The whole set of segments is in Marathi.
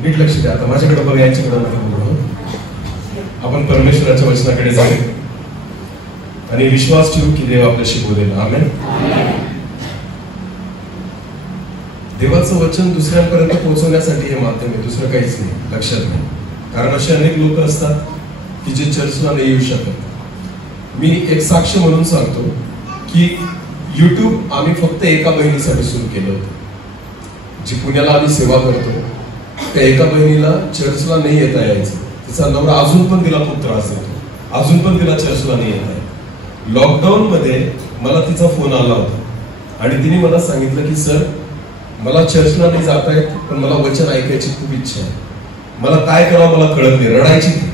नीट लक्ष द्या. आता माझ्याकडे बघा, यांच्याकडे नका बघू. आपण परमेश्वराच्या वचनाकडे जाऊ आणि विश्वास ठेवू की देव आपल्याशी बोलेल. आमेन. देवाचं वचन दुसऱ्यांपर्यंत पोहोचवण्यासाठी हे माध्यम आहे, दुसरं काहीच नाही. लक्षात घ्या. कारण असे अनेक लोक असतात की जे चर्चला नाही येऊ शकत. मी एक साक्ष म्हणून सांगतो की YouTube आम्ही फक्त एका बहिणीसाठी सुरू केलं होतं, जी पुण्याला आम्ही सेवा करतो. त्या एका बहिणीला चर्चला नाही येता यायचं. तिचा नवरा अजून पण तिला खूप त्रास देतो, अजून पण तिला चर्चला नाही येत आहे. लॉकडाऊन मध्ये मला तिचा फोन आला होता आणि तिने मला सांगितलं की सर, मला चर्चला नाही जाता येत, पण मला वचन ऐकायची खूप इच्छा आहे. मला काय करावं मला कळत नाही. रडायची ती.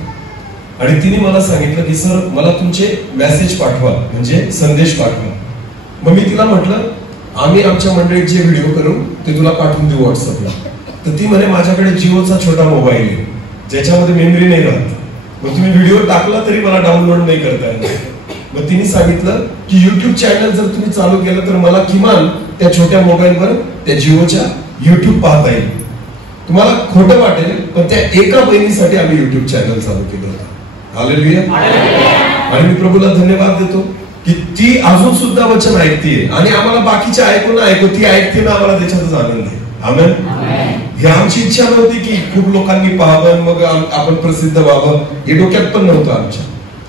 आणि तिने मला सांगितलं की सर, मला तुमचे मेसेज पाठवा, म्हणजे संदेश पाठवा. मग मी तिला म्हटलं, आम्ही आमच्या मंडळीत जे व्हिडिओ करू ते तुला पाठवून देऊ व्हॉट्सअपला. तर ती म्हणे, माझ्याकडे जिओचा छोटा मोबाईल आहे ज्याच्यामध्ये मेमरी नाही राहत, मग तुम्ही व्हिडिओ टाकला तरी मला डाउनलोड नाही करता येणार. मग तिने सांगितलं की युट्यूब चॅनल जर तुम्ही चालू केलं तर मला किमान त्या छोट्या मोबाईलवर त्या जिओच्या युट्यूब पाहता येईल. तुम्हाला खोटं वाटेल, पण त्या एका बहिणीसाठी आम्ही युट्यूब चॅनल चालू केलं होतं. हालेलुया. आणि मी प्रभूला धन्यवाद देतो की ती अजून सुद्धा वचन ऐकते आणि आम्हाला बाकीचे ऐकून ती ऐकते ना, आम्हाला त्याच्यातच आनंद आहे. आमेन. ही आमची इच्छा नव्हती की खूप लोकांनी पाहावं मग आपण प्रसिद्ध व्हावं, हे डोक्यात पण नव्हतं आमच्या.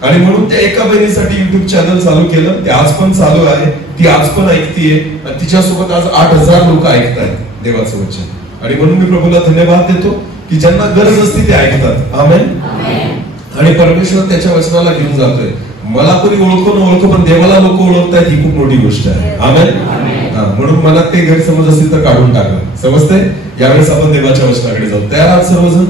आणि म्हणून त्या एका बहिणीसाठी युट्यूब चॅनल चालू केलं. ते आज पण चालू आहे. ती आज पण ऐकतीये आणि तिच्यासोबत आज 8,000 लोक ऐकतायत देवाचं वचन. आणि म्हणून मी प्रभूला धन्यवाद देतो की ज्यांना गरज असते ते ऐकतात. आमेन. आणि परमेश्वर त्याच्या वचनाला घेऊन जातोय. मला कोणी ओळखो न ओळखो, पण देवाला लोक ओळखतायत, ही खूप मोठी गोष्ट आहे. आमेन. म्हणून मला ते गैरसमज असतील तर काढून टाका. समजते. यावेळेस आपण देवाच्या वचनाकडे जाऊ. तयार आहात सर्वजण?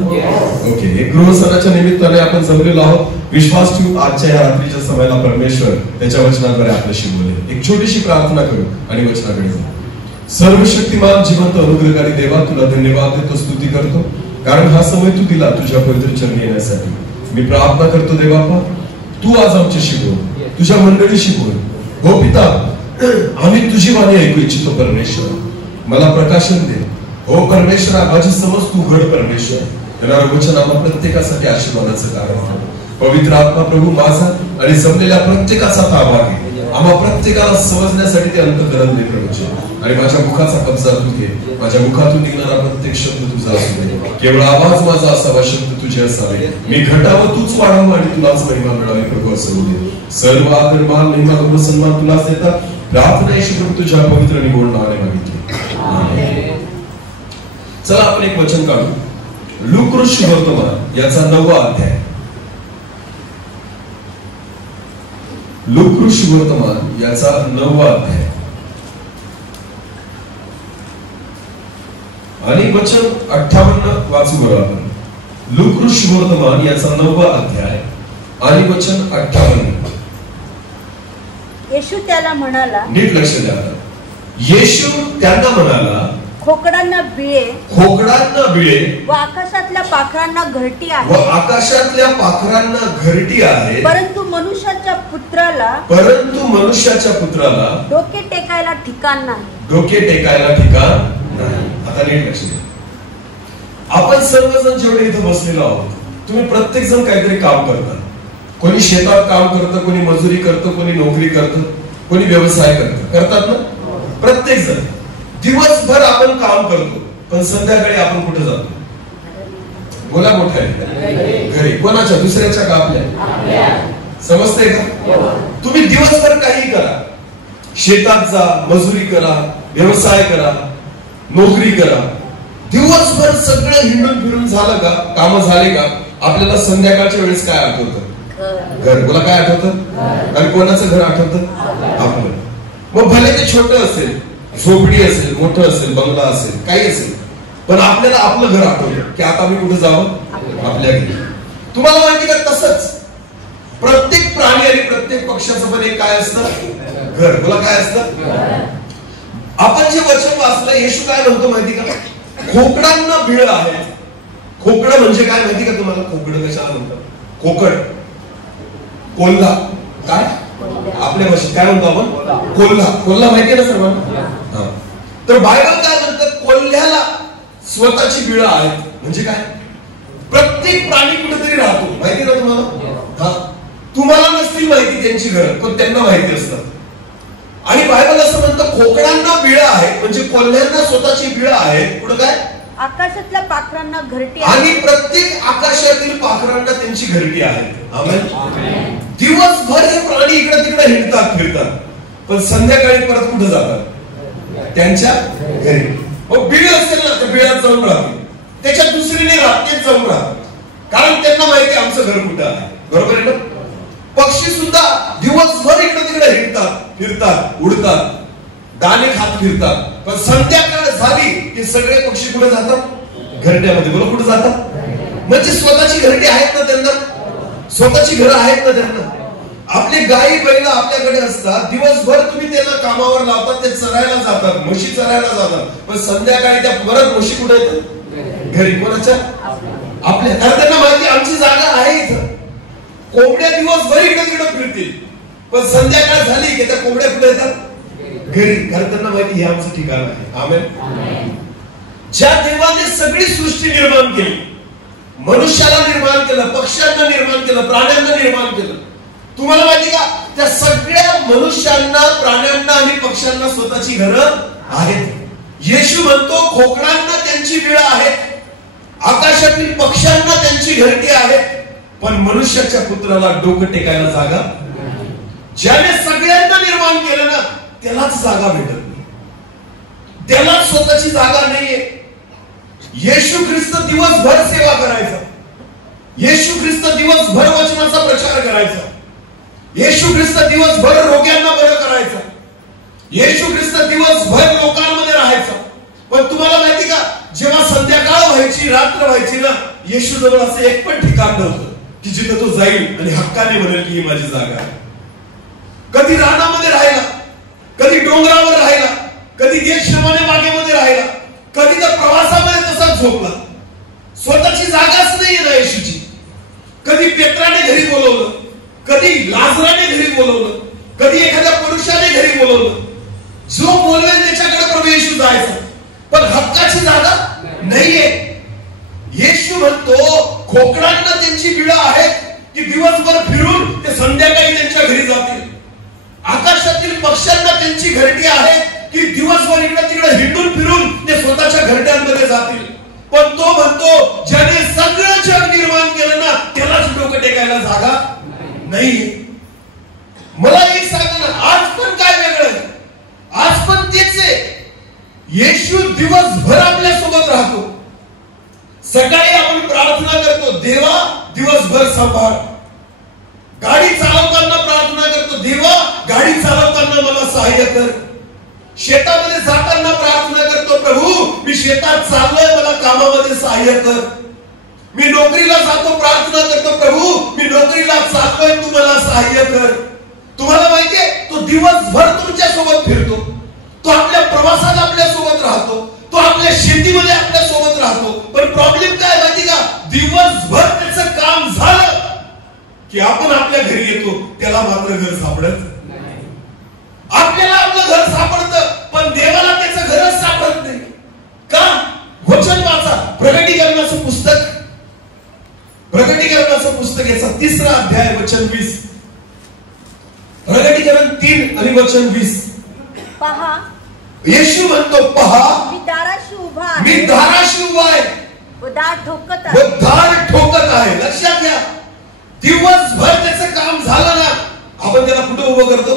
ओके. एक गृहसणाच्या निमित्ताने आपण जमलेलो आहोत. विश्वास ठेवू आजच्या या रात्रीच्या समयाला परमेश्वर त्याच्या वचनाद्वारे आपल्याशी बोलेल. एक छोटीशी प्रार्थना करू आणि वचनाकडे जाऊ. सर्वशक्तिमान जिवंत अनुग्रहकारी देवा, तुला धन्यवाद देतो, स्तुती करतो, कारण हा समय तू दिला तुझ्या पवित्र चरणी येण्यासाठी. मी प्रार्थना करतो देवापा, तू आज आमच्याशी बोल, तुझ्या मंडळीशी बोल. हो पिता, आम्ही तुझी वाणी ऐकू इच्छितो परमेश्वर. मला प्रकाशन दे. हो परमेश्वर, माझी समज तू घड परमेश्वर. येणारं वचन आम्हा प्रत्येकासाठी आशीर्वादाचं कारण हो. पवित्र आत्मा प्रभू, माझा आणि जमलेल्या प्रत्येकाचा ताबा घे. आम्हा प्रत्येकाला समजण्यासाठी ते अंतःकरण दे प्रभू. आणि माझ्या मुखाचा कब्जा तू घे. माझ्या मुखातून निघणारा प्रत्येक शब्द तुझा असू दे. केवळ आवाज माझा असावा, शब्द तुझे असावे. मी घटावं, तूच वाढावं आणि तुलाच महिमा मिळावी प्रभू, असं होऊ दे. सर्व आदर, मान, महिमा, गौरव, सन्मान तुलाच देतात. प्रार्थना येशू प्रभू तुझ्या पवित्र आणि गोड नावाने मागितली. चला आपण एक वचन काढू. लूका सुवर्तमान याचा 9वा अध्याय. लूका सुवर्तमान याचा 9वा अध्याय आणि वचन 58 वाचू बरं आपण. लूका सुवर्तमान याचा 9वा अध्याय आणि वचन 58. येशू त्याला म्हणाला, नीट लक्ष द्या. येशू त्यांना म्हणाला, खोकडांना बिळे व आकाशातल्या पाखरांना घरटी आहे, परंतु मनुष्याच्या पुत्राला डोके टेकायला ठिकाण नाही. आता नीट लक्ष द्या. आपण सर्वजण जेवढे इथं बसलेलो आहोत, तुम्ही प्रत्येक जण काहीतरी काम करता. कोणी शेतात काम करतं, कोणी मजुरी करतं, कोणी नोकरी करतं, कोणी व्यवसाय करतात ना. प्रत्येक जण दिवसभर आपण काम करतो, पण संध्याकाळी आपण कुठे जातो? बोला मोठ्याने. घरी. कोणाच्या? दुसऱ्याच्या का आपल्या? समजते का? तुम्ही दिवसभर काही करा, शेतात जा, मजुरी करा, व्यवसाय करा, नोकरी करा, दिवसभर सगळं हिंडून फिरून झालं का? काम झाले का? आपल्याला संध्याकाळच्या वेळेस काय आठवतं? घर. बोला, काय आठवतं? आणि कोणाचं घर आठवतं? आपलं. मग भले ते छोटं असेल, झोपडी असेल, मोठं असेल, बंगला असेल, काही असेल, पण आपल्याला आपलं घर आठवलं की आता मी कुठे जावं? आपल्या घरी. तुम्हाला माहिती का? तसंच प्रत्येक प्राणी आणि प्रत्येक पक्षाचं पण एक काय असतं? घर. बोला, काय असतं? आपण जे वचन वाचलं, येशू काय म्हणतो माहिती का? खोकडांना बिळ आहे. खोकड म्हणजे काय माहिती का तुम्हाला? खोकड कशाला म्हणतात? खोकड, कोल्हा. काय आपल्या भाषेत काय म्हणतो आपण? कोल्हा. कोल्हा माहितीये ना सर्वांना? तर बायबल काय म्हणतात? कोल्ह्याला स्वतःची बिळं आहेत. म्हणजे काय? प्रत्येक प्राणी कुठेतरी राहतो, माहिती ना तुम्हाला? हा, तुम्हाला नसतील माहिती त्यांची घरं, पण त्यांना माहिती असतात. आणि बायबल असं म्हणतं खोकडांना बिळं आहेत, म्हणजे कोल्ह्यांना स्वतःची बिळं आहेत. पुढे काय? आकाशातल्या पाखरांना घरटी आणि प्रत्येक आकाशातील पाखरांना त्यांची घरटी आहे. आमेन. दिवसभर हे प्राणी इकडे तिकडे हिंडतात फिरतात, पण संध्याकाळी परत कुठे जातात? त्यांच्या घरी. मग बिळ असेल ना तर बिळात जाऊन राहतील, त्याच्या दुसरीने राहत तेच जाऊन राहतात, कारण त्यांना माहिती आमचं घर कुठं आहे. बरोबर आहे ना? पक्षी सुद्धा दिवसभर इकडे तिकडे हिंडतात फिरतात उडतात, दाणे खात फिरतात, पण संध्याकाळ झाली की सगळे पक्षी कुठे जातात? घरट्यामध्ये. बोला, कुठे जातात? म्हणजे स्वतःची घरटी आहेत ना त्यांना, स्वतःची घरं आहेत ना त्यांना. आपले गायी बैल आपल्याकडे असतात, दिवसभर तुम्ही त्यांना कामावर लावतात, ते चरायला जातात, म्हशी चरायला जातात, पण संध्याकाळी त्या परत म्हशी कुठे येतात? घरी. कोणाच्या? आपल्या. कारण त्यांना माहिती आमची जागा आहे इथं. कोंबड्या दिवसभर इकडे तिकडे फिरतील, पण संध्याकाळ झाली की त्या कोंबड्या कुठे येतात? घरी. कारण त्यांना माहिती हे आमचं ठिकाण आहे. आमेन. ज्या देवाने सगळी सृष्टी निर्माण केली, मनुष्याला निर्माण केलं, पक्ष्यांना निर्माण केलं, प्राण्यांना निर्माण केलं, तुम्हाला माहिती का त्या सगळ्या मनुष्यांना, प्राण्यांना आणि पक्ष्यांना स्वतःची घरं आहेत. येशू म्हणतो खोकडांना त्यांची बिळं आहेत, आकाशातील पक्ष्यांना त्यांची घरटी आहे, पण मनुष्याच्या पुत्राला डोकं टेकायला जागा. ज्याने सगळ्यांना निर्माण केलं ना त्यालाच जागा भेटत नाही, त्याला स्वतःची जागा नाहीये. येशू ख्रिस्त दिवसभर सेवा करायचा, येशू ख्रिस्त दिवसभर वचनाचा प्रचार करायचा, येशू ख्रिस्त दिवसभर रोग्यांना बरं करायचा, येशू ख्रिस्त दिवसभर लोकांमध्ये राहायचा. पण तुम्हाला माहिती का, जेव्हा संध्याकाळ व्हायची, रात्र व्हायची ना, येशू जवळ असं एक पण ठिकाण नव्हतं की जिथे तो जाईल आणि हक्काने म्हणेल की ही माझी जागा आहे. कधी रानामध्ये राहिला, कधी डोंगरावर राहिला, कधी गेशमाने बागेमध्ये राहिला, कधी तर प्रवासामध्ये तसाच झोपला. स्वतःची जागाच नाहीये ना येशूची. कधी पेत्राने घरी बोलवलं, कधी लाजराने घरी बोलवलं, कधी एखाद्या पुरुषाने घरी बोलवलं. जो बोलवेल त्याच्याकडे प्रभू येशू जायचा, पण हक्काची जागा नाहीये. येशू म्हणतो खोकडांना त्यांची बिळं आहेत की दिवसभर फिरून ते संध्याकाळी त्यांच्या घरी जातील. आकाशातील पक्ष्यांना त्यांची घरटी आहे की दिवसभर इकडे तिकडे हिंडून फिरून ते स्वतःच्या घरट्यांमध्ये जातील. पण तो म्हणतो ज्याने सगळं जग निर्माण केलं ना त्यालाच डोकं टेकायला जागा नाही. मला एक सांगा ना, आज पण काय वेगळं आहे? आज पण तेच आहे. येशू दिवसभर आपल्या सोबत राहतो. सकाळी आपण प्रार्थना करतो, देवा दिवसभर सांभाळ. गाडी चालवताना प्रार्थना करतो, देवा गाडी चालवताना मला सहाय्य कर. शेतामध्ये जाताना प्रार्थना करतो, प्रभू मी शेतात चाललोय, मला कामामध्ये सहाय्य कर. मी नोकरीला जातो, प्रार्थना करतो, प्रभू मी नोकरीला चाललोय, तू मला सहाय्य कर. तुम्हाला माहितीये तो दिवसभर तुमच्या सोबत फिरतो, तो आपल्या प्रवासात आपल्या सोबत राहतो, तो आपल्या शेतीमध्ये आपल्या सोबत राहतो. पण प्रॉब्लेम काय माहिती का, दिवसभर त्याचं काम झालं की आपण आपल्या घरी येतो, त्याला मात्र घर सापडत नाही. आपल्याला आपलं घर सापडतं, पण देवाला त्याचं घरच सापडत नाही. का? वचन वाचा, प्रकटीकरणाचं पुस्तक, प्रकटीकरणाचं पुस्तक याचा 3रा अध्याय वचन 20. प्रकटीकरण 3 आणि वचन 20. पहा, येशू म्हणतो पहा मी दाराशी उभा आहे, मी दाराशी उभा आहे व दार ठोकत व आहे. दार ठोकत आहे. लक्षात घ्या, दिवसभर त्याचं काम झालं ना आपण त्याला कुठं उभं करतो?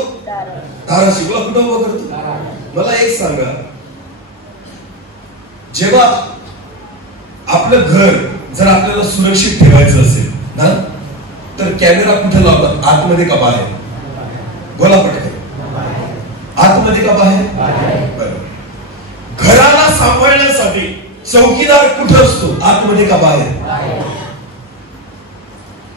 दाराशी. बोला, कुठं उभं करतो? मला एक सांगा, जेव्हा आपलं घर जर आपल्याला सुरक्षित ठेवायचं असेल ना तर कॅमेरा कुठे लावतात? आतमध्ये का बाहेर? बोला पटकन. आतमध्ये का बाहेर? बरोबर. घराला सांभाळण्यासाठी चौकीदार कुठे असतो? आतमध्ये का बाहेर?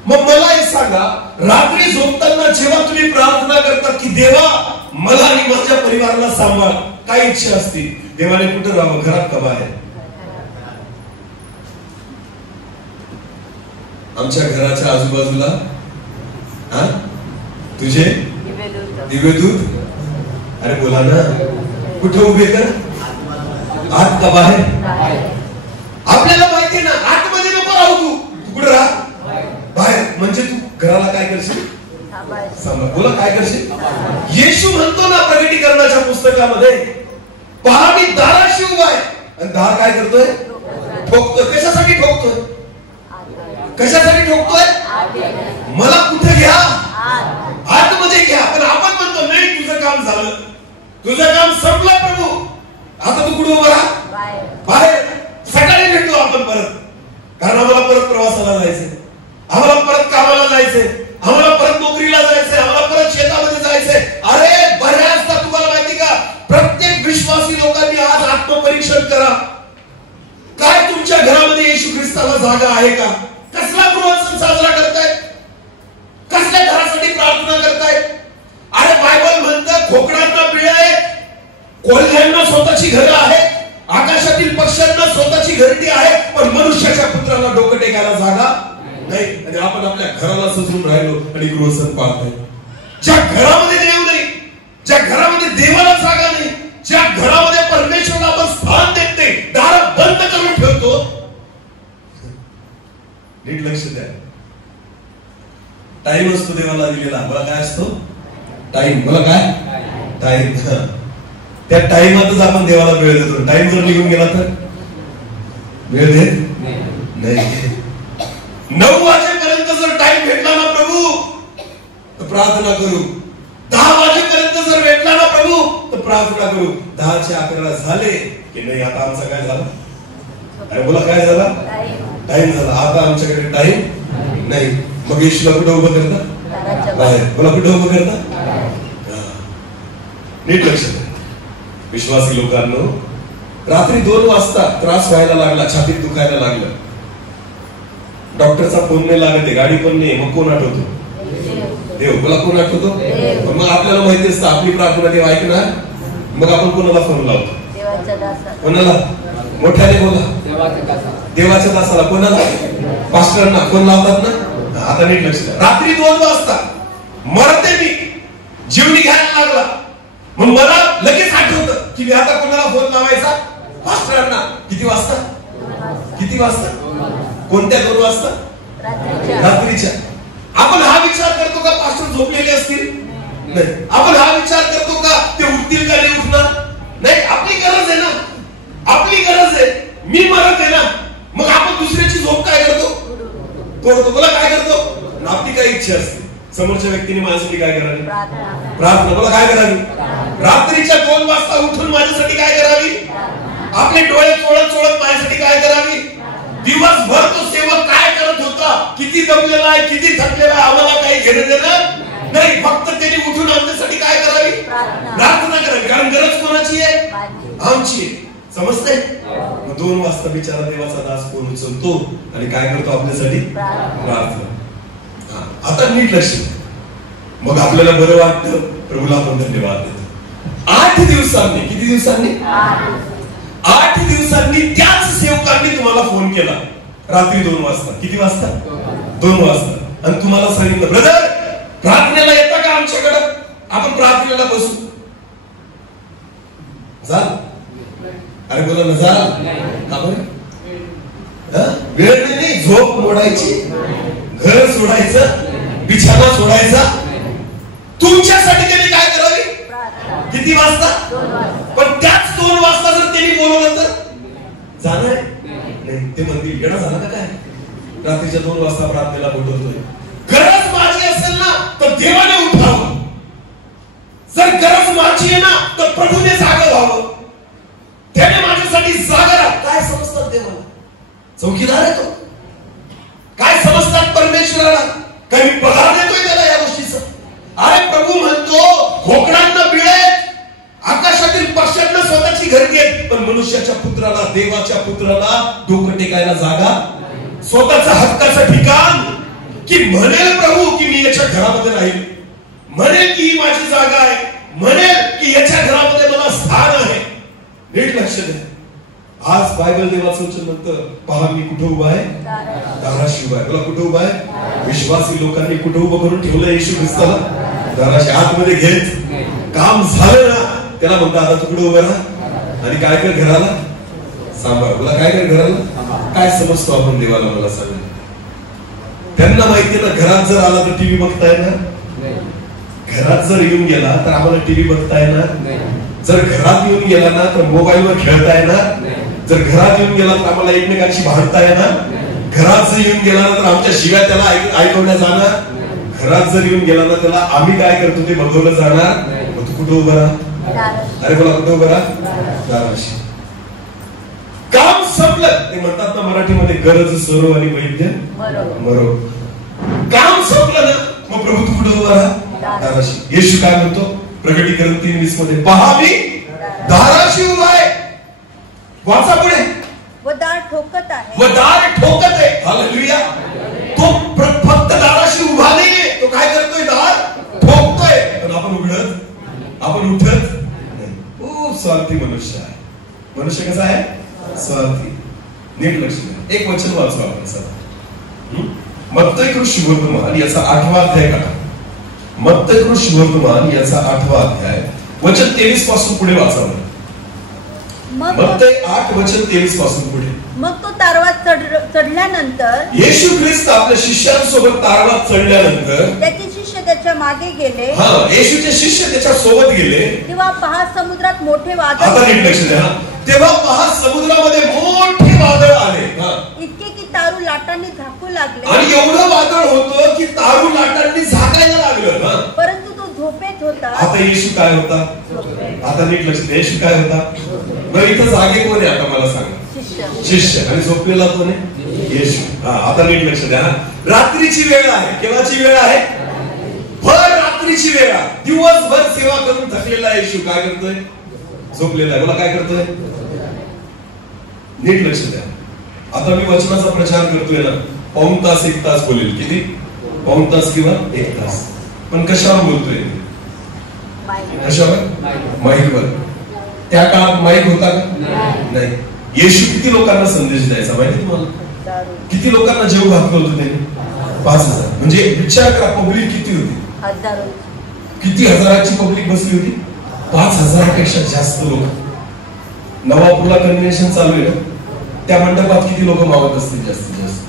मग मला एक सांगा, रात्री झोपताना जेव्हा तुम्ही प्रार्थना करता की देवा मला आणि माझ्या परिवाराला सांभाळ, काय इच्छा असते? देवाने कुठे राहावं, घरात का बाहेर? आमच्या घराच्या आजूबाजूला तुझे दिवेदूत. अरे बोला ना, कुठे उभे कर? आत का बाहेर? आपल्याला माहिती ना सांभाळ. बोला काय करशील. येशू म्हणतो ना प्रकटीकरणाच्या पुस्तकामध्ये, पहा मी दाराशी उभा आहे. आणि दार काय करतोय? ठोकतोय. कशासाठी ठोकतोय? कशासाठी ठोकतोय? मला कुठे घ्या? आतमध्ये घ्या. पण आपण म्हणतो नाही, तुझं काम झालं, तुझं काम संपलं प्रभू, आता तू कुठे उभा राहा? बाहेर. सकाळी भेटू आपण परत, कारण आम्हाला परत प्रवासाला जायचंय, आम्हाला परत कामाला जायचंय, आम्हाला परत नोकरीला जायचंय, आम्हाला परत शेतामध्ये जायचंय. अरे बऱ्याचदा तुम्हाला माहिती का, प्रत्येक विश्वासी लोकांनी आज आत्मपरीक्षण करा. काय तुमच्या घरामध्ये येशू ख्रिस्ताला जागा आहे का? कसला गृहसण साजरा करताय? कसल्या घरासाठी प्रार्थना करताय? अरे बायबल म्हणतं खोकडांना बिळे आहेत, कोल्ह्यांना स्वतःची घरं आहेत, आकाशातील पक्ष्यांना स्वतःची घरटी आहे, पण मनुष्याच्या पुत्राला डोकं टेकायला जागा नाही. आणि आपण आपल्या घराला सजून राहिलो आणि गृहसण पाहतोय. ज्या घरामध्ये देव नाही, ज्या घरामध्ये देवाला जागा नाही, ज्या घरामध्ये परमेश्वराला आपण स्थान देत नाही, दार बंद करून ठेवतो. नीट लक्ष द्या. टाइम असतो देवाला दिलेला. मला काय असतो? टाइम. मला काय? टाइम. त्या टाइमातच आपण देवाला वेळ देतो. टाइम जर निघून गेला तर वेळ देत नाही. 9 वाजेपर्यंत जर टाइम भेटला ना प्रभू तर प्रार्थना करू. 10 वाजेपर्यंत जर भेटला ना प्रभू तर प्रार्थना करू. 10च्या 11 झाले की नाही, आता आमचं काय झालं? अरे बोला काय झाला? टाइम झाला. आता आमच्याकडे टाइम नाही. मग येशूला कुठं उभं करता? बाहेर. बोला कुठं उभं करता? नीट लक्ष द्या. विश्वासी लोकांनो, रात्री 2 वाजता त्रास व्हायला लागला, छातीत दुखायला लागलं, डॉक्टरचा फोन नाही लागत आहे, गाडी पण नाही, मग कोण आठवतो? देव. बोला कोण आठवतो? मग आपल्याला माहिती असतं आपली प्रार्थना देव ऐकणार. मग आपण कोणाला फोन लावतो? कोणाला? मोठ्याने बोला. देवाच्या दासाला. कोणाला? पास्टरांना. कोण लावतात ना? आता नीट लक्ष द्या. रात्री 2 वाजता मरते मी, जीवनी घ्यायला लागला. मग मला लगेच आठवतं की मी आता कोणाला फोन लावायचा? पास्टरांना. किती वाजता? किती वाजता? कोणत्या 2 वाजता? रात्रीच्या. आपण हा विचार करतो का पास्टर झोपलेले असतील? नाही. आपण हा विचार करतो का ते उठतील का नाही उठणार? नाही. आपली गरज आहे ना, आपली गरज आहे. मी मरत आहे ना, मग आपण दुसऱ्याची झोप काय करतो? तोडतो. बोला काय करतो? आपली काय इच्छा असते, समोरच्या व्यक्तीने माझ्यासाठी काय करावी? प्रार्थना. बोला काय करावी? रात्रीच्या 2 वाजता उठून माझ्यासाठी काय करावी? आपले डोळे चोळत चोळत माझ्यासाठी काय करावी? दिवसभर तो सेवक काय करत होता, किती दमलेला आहे, किती थकलेला आहे, आम्हाला काही घेणं देणं नाही. फक्त त्यांनी उठून आमच्यासाठी काय करावी? प्रार्थना करावी. कारण गरज कोणाची आहे? आमची आहे. समजते? 2 वाजता बिचारा देवाचा दास फोन उचलतो आणि काय करतो आपल्यासाठी? प्रार्थना. आता नीट लक्ष द्या. मग आपल्याला बरं वाटतं, प्रभूला आपण धन्यवाद देतो. 8 दिवसांनी, किती दिवसांनी? 8 दिवसांनी त्याच सेवकांनी तुम्हाला फोन केला रात्री 2 वाजता. किती वाजता? 2 वाजता. आणि तुम्हाला सांगितलं, ब्रदर प्रार्थनेला येता का आमच्याकडं? आपण प्रार्थनेला बसू. झालं? अरे बोला ना, झालं का बरं? वेळ नाही, झोप मोडायची, घर सोडायचं, बिछाना सोडायचा. तुमच्यासाठी त्यांनी काय करावी? किती वाजता? पण त्याच 2 वाजता जर त्यांनी बोलवलं तर जाणार नाही. ते म्हणतील येणं झालं का काय? रात्रीच्या 2 वाजता प्रार्थनेला बोलवतोय. गरज माझी असेल ना तर देवाने उठावं. जर गरज माझी आहे ना तर प्रभूने जागा व्हावं. त्याने माझ्यासाठी जागा राहा. काय समजतात देवाला? चौकीदार आहे तो. काय समजतात परमेश्वराला? काय मी पगार देतोय त्याला या गोष्टीचा? अरे प्रभू म्हणतो खोकडांना बिळे, आकाशातील पक्ष्यांना स्वतःची घरटी आहे, पण मनुष्याच्या पुत्राला, देवाच्या पुत्राला डोकं टेकायला जागा, स्वतःचा हक्काचं ठिकाण. की म्हणेल प्रभू की मी याच्या घरामध्ये राहील, म्हणेल की ही माझी जागा आहे, म्हणेल की याच्या घरामध्ये मला स्थान आहे. नीट लक्ष द्या. आज बायबल देवाचं वचन म्हणतं, पहा मी कुठे उभा आहे? दाराशी उभा आहे. मला कुठे उभा आहे? विश्वासी लोकांनी कुठे उभं करून ठेवलं येशू ख्रिस्ताला? दाराशी. आतमध्ये घेत काम झालं ना, त्याला म्हणतं आता तू कुठे उभं राहा आणि काय कर? घराला सांभाळ. बोला काय कर? घराला. काय समजतो आपण देवाला? मला सांगा. त्यांना माहिती ना, घरात जर आला तर टीव्ही बघता येणार घरात जर येऊन गेला तर आम्हाला टीव्ही बघता येणार नाही. जर घरात येऊन गेला ना तर मोबाईलवर खेळता येणार नाही. जर घरात येऊन गेला तर आम्हाला एकमेकांशी भांडता येणार. घरात जर येऊन गेला ना तर आमच्या शिव्या त्याला ऐकवल्या जाणार. घरात जर येऊन गेला ना त्याला आम्ही काय करतो ते बघवलं जाणार. मग तू कुठं उभं राहा? अरे बोला कुठं उभं राहा? दाराशी. काम संपलं ते म्हणतात ना मराठीमध्ये, गरज सरो आणि वैद्य मरो. काम संपलं ना मग प्रभू तू कुठं उभं राहा? दाराशी. येशू काय म्हणतो प्रकटीकरण 3:20 मध्ये, पहा मी दाराशी उभा आहे. वाचा पुढे. व दार ठोकत आहे. व दार ठोकत आहे. हालेलुया. तो फक्त दाराशी उभा नाहीये, तो काय करतोय? दार ठोकतोय. पण आपण उठत नाही. खूप स्वार्थी मनुष्य आहे. मनुष्य कसा आहे? स्वार्थी. नीट लक्ष द्या. एक वचन वाचू आपण सर. मत्तई शुभवर्तमान याचा 8वा अध्याय काढा. मत्तई शुभवर्तमान याचा 8वा अध्याय वचन 23 पासून पुढे वाचावं. मत्तई 8 वचन 23 पासून पुढे. मग तो तारवात चढल्यानंतर येशू ख्रिस्त आपल्या शिष्यांसोबत तारवात चढल्यानंतर त्याचे शिष्य त्याच्या मागे गेले. येशूचे शिष्य त्याच्या सोबत गेले. तेव्हा पहा समुद्रात मोठे वादळ. आता नीट लक्ष द्या. तेव्हा पहा समुद्रामध्ये मोठे वादळ आले. इतके की तारू लाटांनी झाकू लागले. आणि एवढं वादळ होतं की तारू लाटांनी झाकायला लागलं. परंतु तो झोपेत होता. आता येशू काय होता? आता नीट लक्ष द्या. येशू काय होता? बरं इथं जागे कोण आहे आता मला सांगा? शिष्य. आणि झोपलेला कोण आहे? येशू. आता नीट लक्ष द्या. रात्रीची वेळ आहे. केव्हाची वेळ आहे? भर रात्रीची वेळ आहे. दिवसभर सेवा करून थकलेला येशू काय करतोय? झोपलेला आहे. मला काय करतोय? नीट लक्ष द्या. आता मी वचनाचा प्रचार करतोय ना, पाऊण तास 1 तास बोलेल. किती? पाऊण तास किंवा 1 तास. पण कशावर बोलतोय? कशावर? माईकवर. त्या काळात माईक होता का? नाही. येशू किती लोकांना संदेश द्यायचा माहिती तुम्हाला? किती लोकांना जेव घातलं होतं त्यांनी? 5000. म्हणजे विचार करा पब्लिक किती होती? किती हजाराची पब्लिक बसली होती? 5000पेक्षा जास्त लोक. नवापूरला कन्व्हेन्शन चालू आहे ना, त्या मंडपात किती लोक मावत असतील? जास्तीत जास्त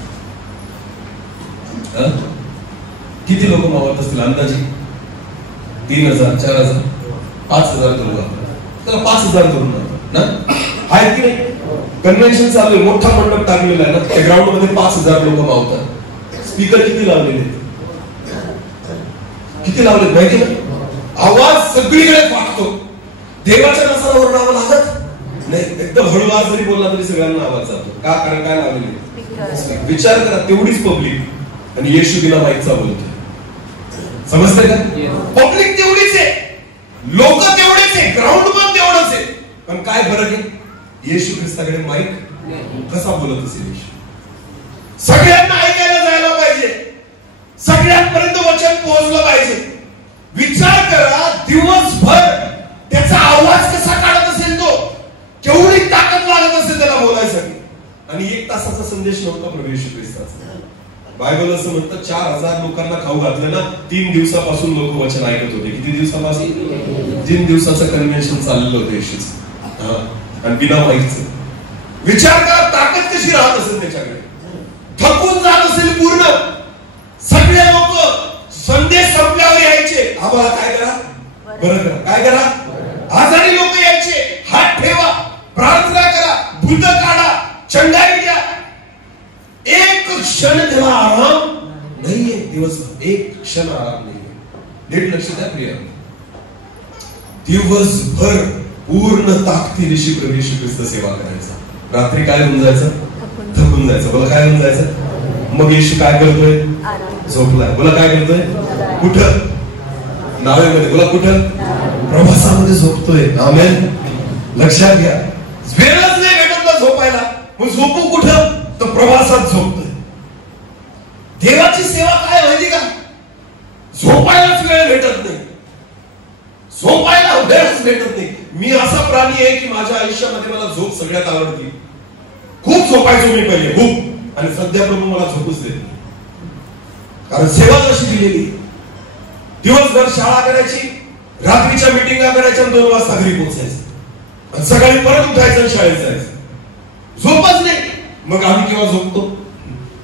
किती लोक मावत असतील अंदाजे? 3000, 4000, 5000 लोक. त्याला 5000 धरून ना आहेत की नाही? कन्व्हेन्शन चालू आहे, मोठा मंडप टाकलेला आहे ना, त्या ग्राउंड मध्ये 5000 लोक मावतात. स्पीकर किती लावलेले? किती लावलेत माहिती ना? आवाज सगळीकडे वाटतो. देवाच्या नसावर नाव लागत नाही. एकदम हळू आवाज जरी बोलला तरी सगळ्यांना आवाज जातो. का? कारण काय लावलेले? विचार करा, तेवढीच पब्लिक आणि येशू बिना माईकचा बोलतोय. समजतंय का? पब्लिक तेवढीच आहे, लोक तेवढेच आहे, ग्राउंड पण तेवढंच आहे. पण काय फरक आहे? येशू ख्रिस्ताकडे माईक कसा बोलत असेल? येशू सगळ्यांना ऐकायला जायला पाहिजे, सगळ्यांपर्यंत वचन पोहोचलं पाहिजे. विचार करा, दिवसभर त्याचा आवाज कसा काढत असेल, तो केवढी ताकद लागत असेल त्याला बोलायसाठी. आणि 1 तासाचा संदेश नव्हता प्रभू येशू ख्रिस्ताचा. बायबल असं म्हणतं 4000 लोकांना खाऊ घातलं ना, 3 दिवसापासून लोक वचन ऐकत होते. किती दिवसापासून? 3 दिवसाचं कन्व्हेन्शन चाललेलं होतं येशूचं. आणि बिना माईकचं. विचार करा ताकद कशी राहत असेल त्याच्याकडे. थकून जात असेल पूर्ण. सगळे लोक संदेश संपल्यावर यायचे. आम्हाला काय करा? बरं करा. काय करा? आजारी लोक यायचे. हात ठेवा, प्रार्थना करा, भूत काढा, चंडाई द्या. एक क्षण त्याला आराम नाहीये. दिवसभर एक क्षण आराम नाहीये. नीट लक्ष द्या प्रिय. दिवसभर पूर्ण ताकदीनिशी प्रभू येशू ख्रिस्त सेवा करायचा. रात्री काय होऊन जायचं? थकून जायचं. बोला काय होऊन जायचं? मग येशू काय करतोय? झोपलाय. बोला काय करतोय? कुठं? नावेमध्ये. बोला कुठं? प्रवासामध्ये झोपतोय. आमेन. लक्षात घ्या, वेळच नाही भेटत ना झोपायला. मग झोपू कुठं? तर प्रवासात झोपतोय. देवाची सेवा काय माहिती का? झोपायलाच वेळ भेटत नाही. झोपायला वेळच भेटत नाही. मी असा प्राणी आहे की माझ्या आयुष्यामध्ये मला झोप सगळ्यात आवडते. खूप झोपायचो मी पहिले, खूप. आणि सध्या प्रभू मला झोपूच देत नाही. कारण सेवा कशी दिलेली. दिवसभर शाळा करायची, रात्रीच्या मिटिंगा करायच्या, 2 वाजता घरी पोहोचायचं, सकाळी परत उठायचं, शाळेत जायचं. झोपच नाही. मग आम्ही केव्हा झोपतो?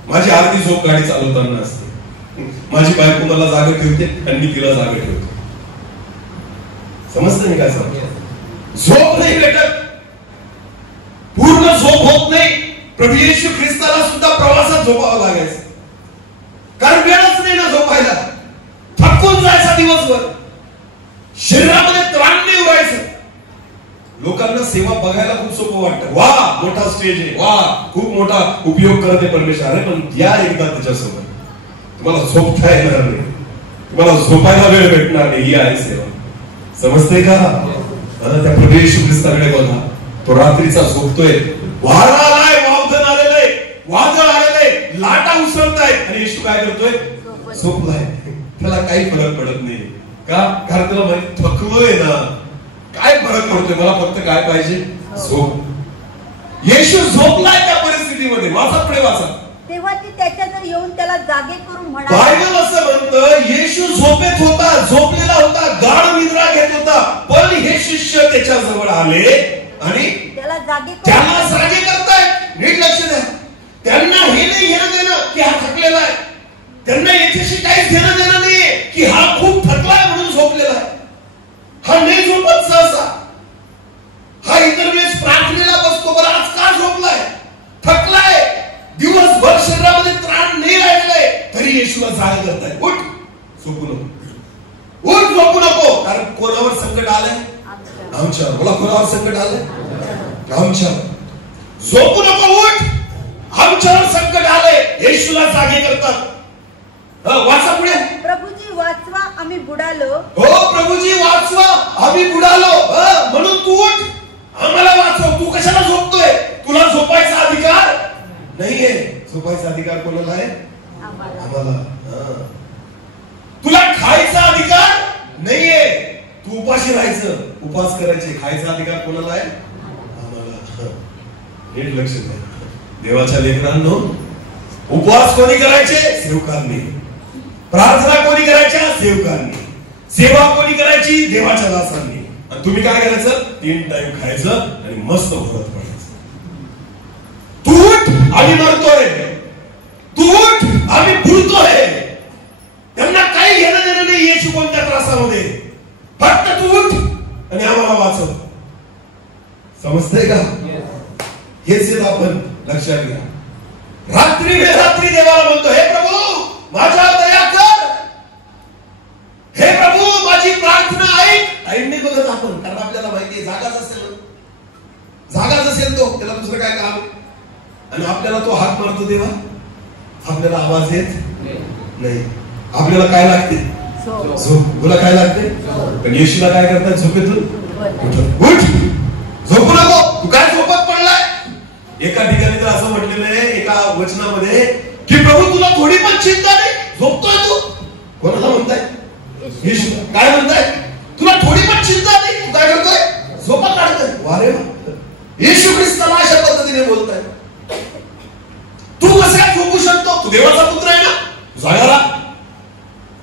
माझी अर्धी झोप गाडी चालवताना असते. माझी बायको मला जागा ठेवते आणि मी तिला जागा ठेवतो. समजतं मी काय सांगतो? झोप नाही भेटत, पूर्ण झोप होत नाही. प्रभू येशू ख्रिस्ताला सुद्धा प्रवासात झोपावं लागायचं, कारण वेळच नाही ना झोपायला. थकून जायचा दिवसभर, शरीरामध्ये त्राण नाही उरायचं. लोकांना सेवा बघायला खूप सोपं वाटतं, वा मोठा स्टेज आहे, वा खूप मोठा उपयोग करते परमेश्वर. अरे पण या एकदा त्याच्यासोबत, तुम्हाला झोपता येणार नाही, तुम्हाला झोपायला वेळ भेटणार नाही. ही आहे सेवा. समजते का? त्या प्रभू येशू ख्रिस्ताकडे बघा, तो रात्रीचा झोपतोय, वारा आलाय, वावधन आलेलं आहे, वादळ आलेलं आहे, लाटा उसळतायत, आणि येशू काय करतोय? झोपलाय. त्याला काही फरक पडत नाही. का? कारण त्याला माहिती थकलोय ना, काय फरक पडतोय, मला फक्त काय पाहिजे? झोप. येशू झोपलाय त्या परिस्थितीमध्ये. वाचा, पुढे वाचा. तेव्हा ती त्याच्याजवळ येऊन त्याला जागे करून म्हणाली. बायबल असं म्हणतं, येशू झोपेत होता, झोपलेला होता, गाढ निद्रा घेत होता, पण हे शिष्य त्याच्या जवळ आले आणि त्याला जागे करतायत. नीट लक्ष द्या. त्यांना हे नाही घेणं देणं की हा थकलेला आहे, त्यांना याच्याशी काहीच घेणं देणं नाहीये की हा खूप थकलाय म्हणून झोपलेला आहे. हा नाही झोपत सहसा, हा इतर वेळेस प्रार्थनेला बसतो, बरं आज का झोपलाय? थकलाय, दिवसभर शरीरामध्ये त्राण नाही राहिलेलाय, तरी येशूला जाग करताय. उठ, झोपू नको, उठ, झोपू नको. कारण कोणावर संकट आलंय? आमच्यावर. बोला, कोणावर संकट आलंय? आमच्यावर. झोपू नको, उठ, आमच्यावर संकट आलंय. येशूला जागे करतात. वाचा पुढे. प्रभूजी वाचवा, आम्ही बुडालो. हो प्रभूजी वाचवा, आम्ही बुडालो. म्हणून तू उठ, आम्हाला वाचव. तू कशाला झोपतोय? तुला झोपायचा अधिकार नाहीये. झोपायचा अधिकार कोणाला आहे? आम्हाला. तुला खायचा अधिकार नाहीये. तू उपाशी राहायचं, उपवास करायचे, खायचा अधिकार कोणाला आहे? आम्हाला. नीट लक्ष द्या. देवाच्या लेकरांनो, उपवास कोणी करायचे? सेवकांनी. प्रार्थना कोणी करायच्या? सेवकांनी. सेवा कोणी करायची? देवाच्या दासांनी. आणि तुम्ही काय करायचं? 3 टाइम खायचं आणि मस्त भरत पडायचं. तू उठ, आम्ही मरतोय. तू उठ, आम्ही बुडतोय. त्यांना काही घेणं देणं नाही येशू कोणत्या त्रासामध्ये. फक्त तू उठ आणि आम्हाला वाचव. समजतंय का? हेच आपण लक्षात घ्या. रात्री बेरात्री देवाला म्हणतो, हे प्रभू माझ्यावर दया कर, हे प्रभू माझी प्रार्थना ऐक. टाइम नाही बघत आपण, कारण आपल्याला माहिती आहे जागाच असेल तो, त्याला दुसरं काय काम. आणि आपल्याला तो हात मारतो देवा, आपल्याला आवाज येत नाही. आपल्याला काय लागते? झोप. तुला काय लागते? पण येशूला काय करतात? झोपेतून उठ, झोपू नको. तू काय झोपत पडलाय? एका ठिकाणी तर असं म्हटलेलं आहे एका वचनामध्ये की प्रभू तुला थोडी पण चिंता नाही, झोपतोय तू. कोणाला म्हणताय? येशू. काय म्हणताय? तुला थोडी पण चिंता नाही, तू काय करतोय? झोपा काढतोय. वारे, येशू ख्रिस्ताला अशा पद्धतीने बोलताय. तू कसा झोपू शकतो? तू देवाचा पुत्र आहे ना, जागाला.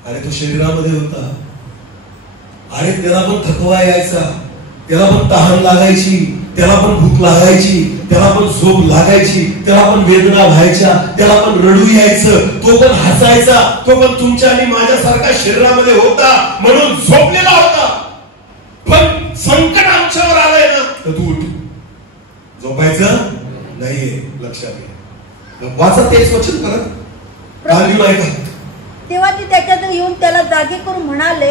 अरे तो शरीरामध्ये होता, अरे त्याला पण थकवा यायचा, त्याला पण तहान लागायची, त्याला पण भूक लागायची, त्याला पण झोप लागायची, त्याला पण वेदना व्हायच्या, त्याला पण रडू यायचं, तो पण हसायचा, तो पण तुमच्या आणि माझ्यासारखा शरीरामध्ये होता, म्हणून झोपलेला होता. पण संकट आमच्यावर आलंय ना, तर तू उठ. झोपायचं नाहीये, लक्षात घ्या. वाचा तेच वचन परत. आली नाही का? तेव्हा ती त्याच्याजवळ येऊन त्याला जागे करून म्हणाले,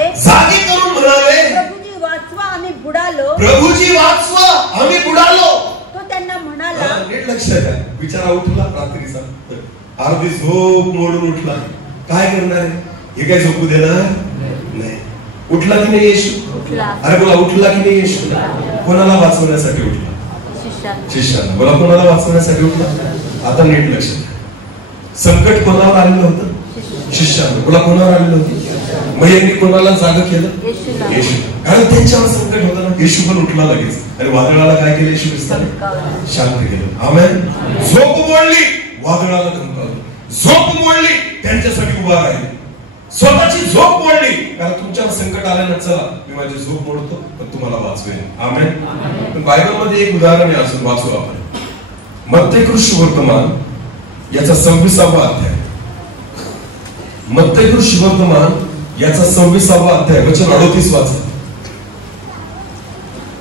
प्रभूजी वाचवा, आम्ही बुडालो. प्रभूजी वाचवा, आम्ही बुडालो. तो त्यांना म्हणाला. नीट लक्षात घ्या. बिचारा उठला रात्रीचा, अर्धी झोप मोडून उठला. काय करणार आहे? हे काय झोपू देणार नाही. उठला की नाही येशू? अरे बोला, उठला की नाही येशू? कोणाला वाचवण्यासाठी उठला? शिष्याला. बोला, कोणाला वाचवण्यासाठी उठला? आता नीट लक्ष द्या. संकट कोणावर आलेलं होतं? शिष्यावर. बोला, कोणावर आलेलं होतं? मग यांनी कोणाला जाग केलं? येशू. कारण त्यांच्यावर संकट होतं ना. येशू पण उठला लगेच आणि वादळाला काय केलं? येशू ख्रिस्ताने शांत केलं. आमेन. झोप मोडली, वादळाला धमकावलं. झोप मोडली, त्यांच्यासाठी उभा राहिले. स्वतःची झोप मोडली, कारण तुमच्यावर संकट आल्यानं चला मी माझी झोप मोडतो पण तुम्हाला वाचवेन. आमेन. पण बायबल मध्ये एक उदाहरण आहे, असून वाचू आपण. मत्तेय शुभवर्तमान याचा 26वा अध्याय. मत्तेय शुभवर्तमान याचा 26वा अध्याय, वचन 38 वाचा.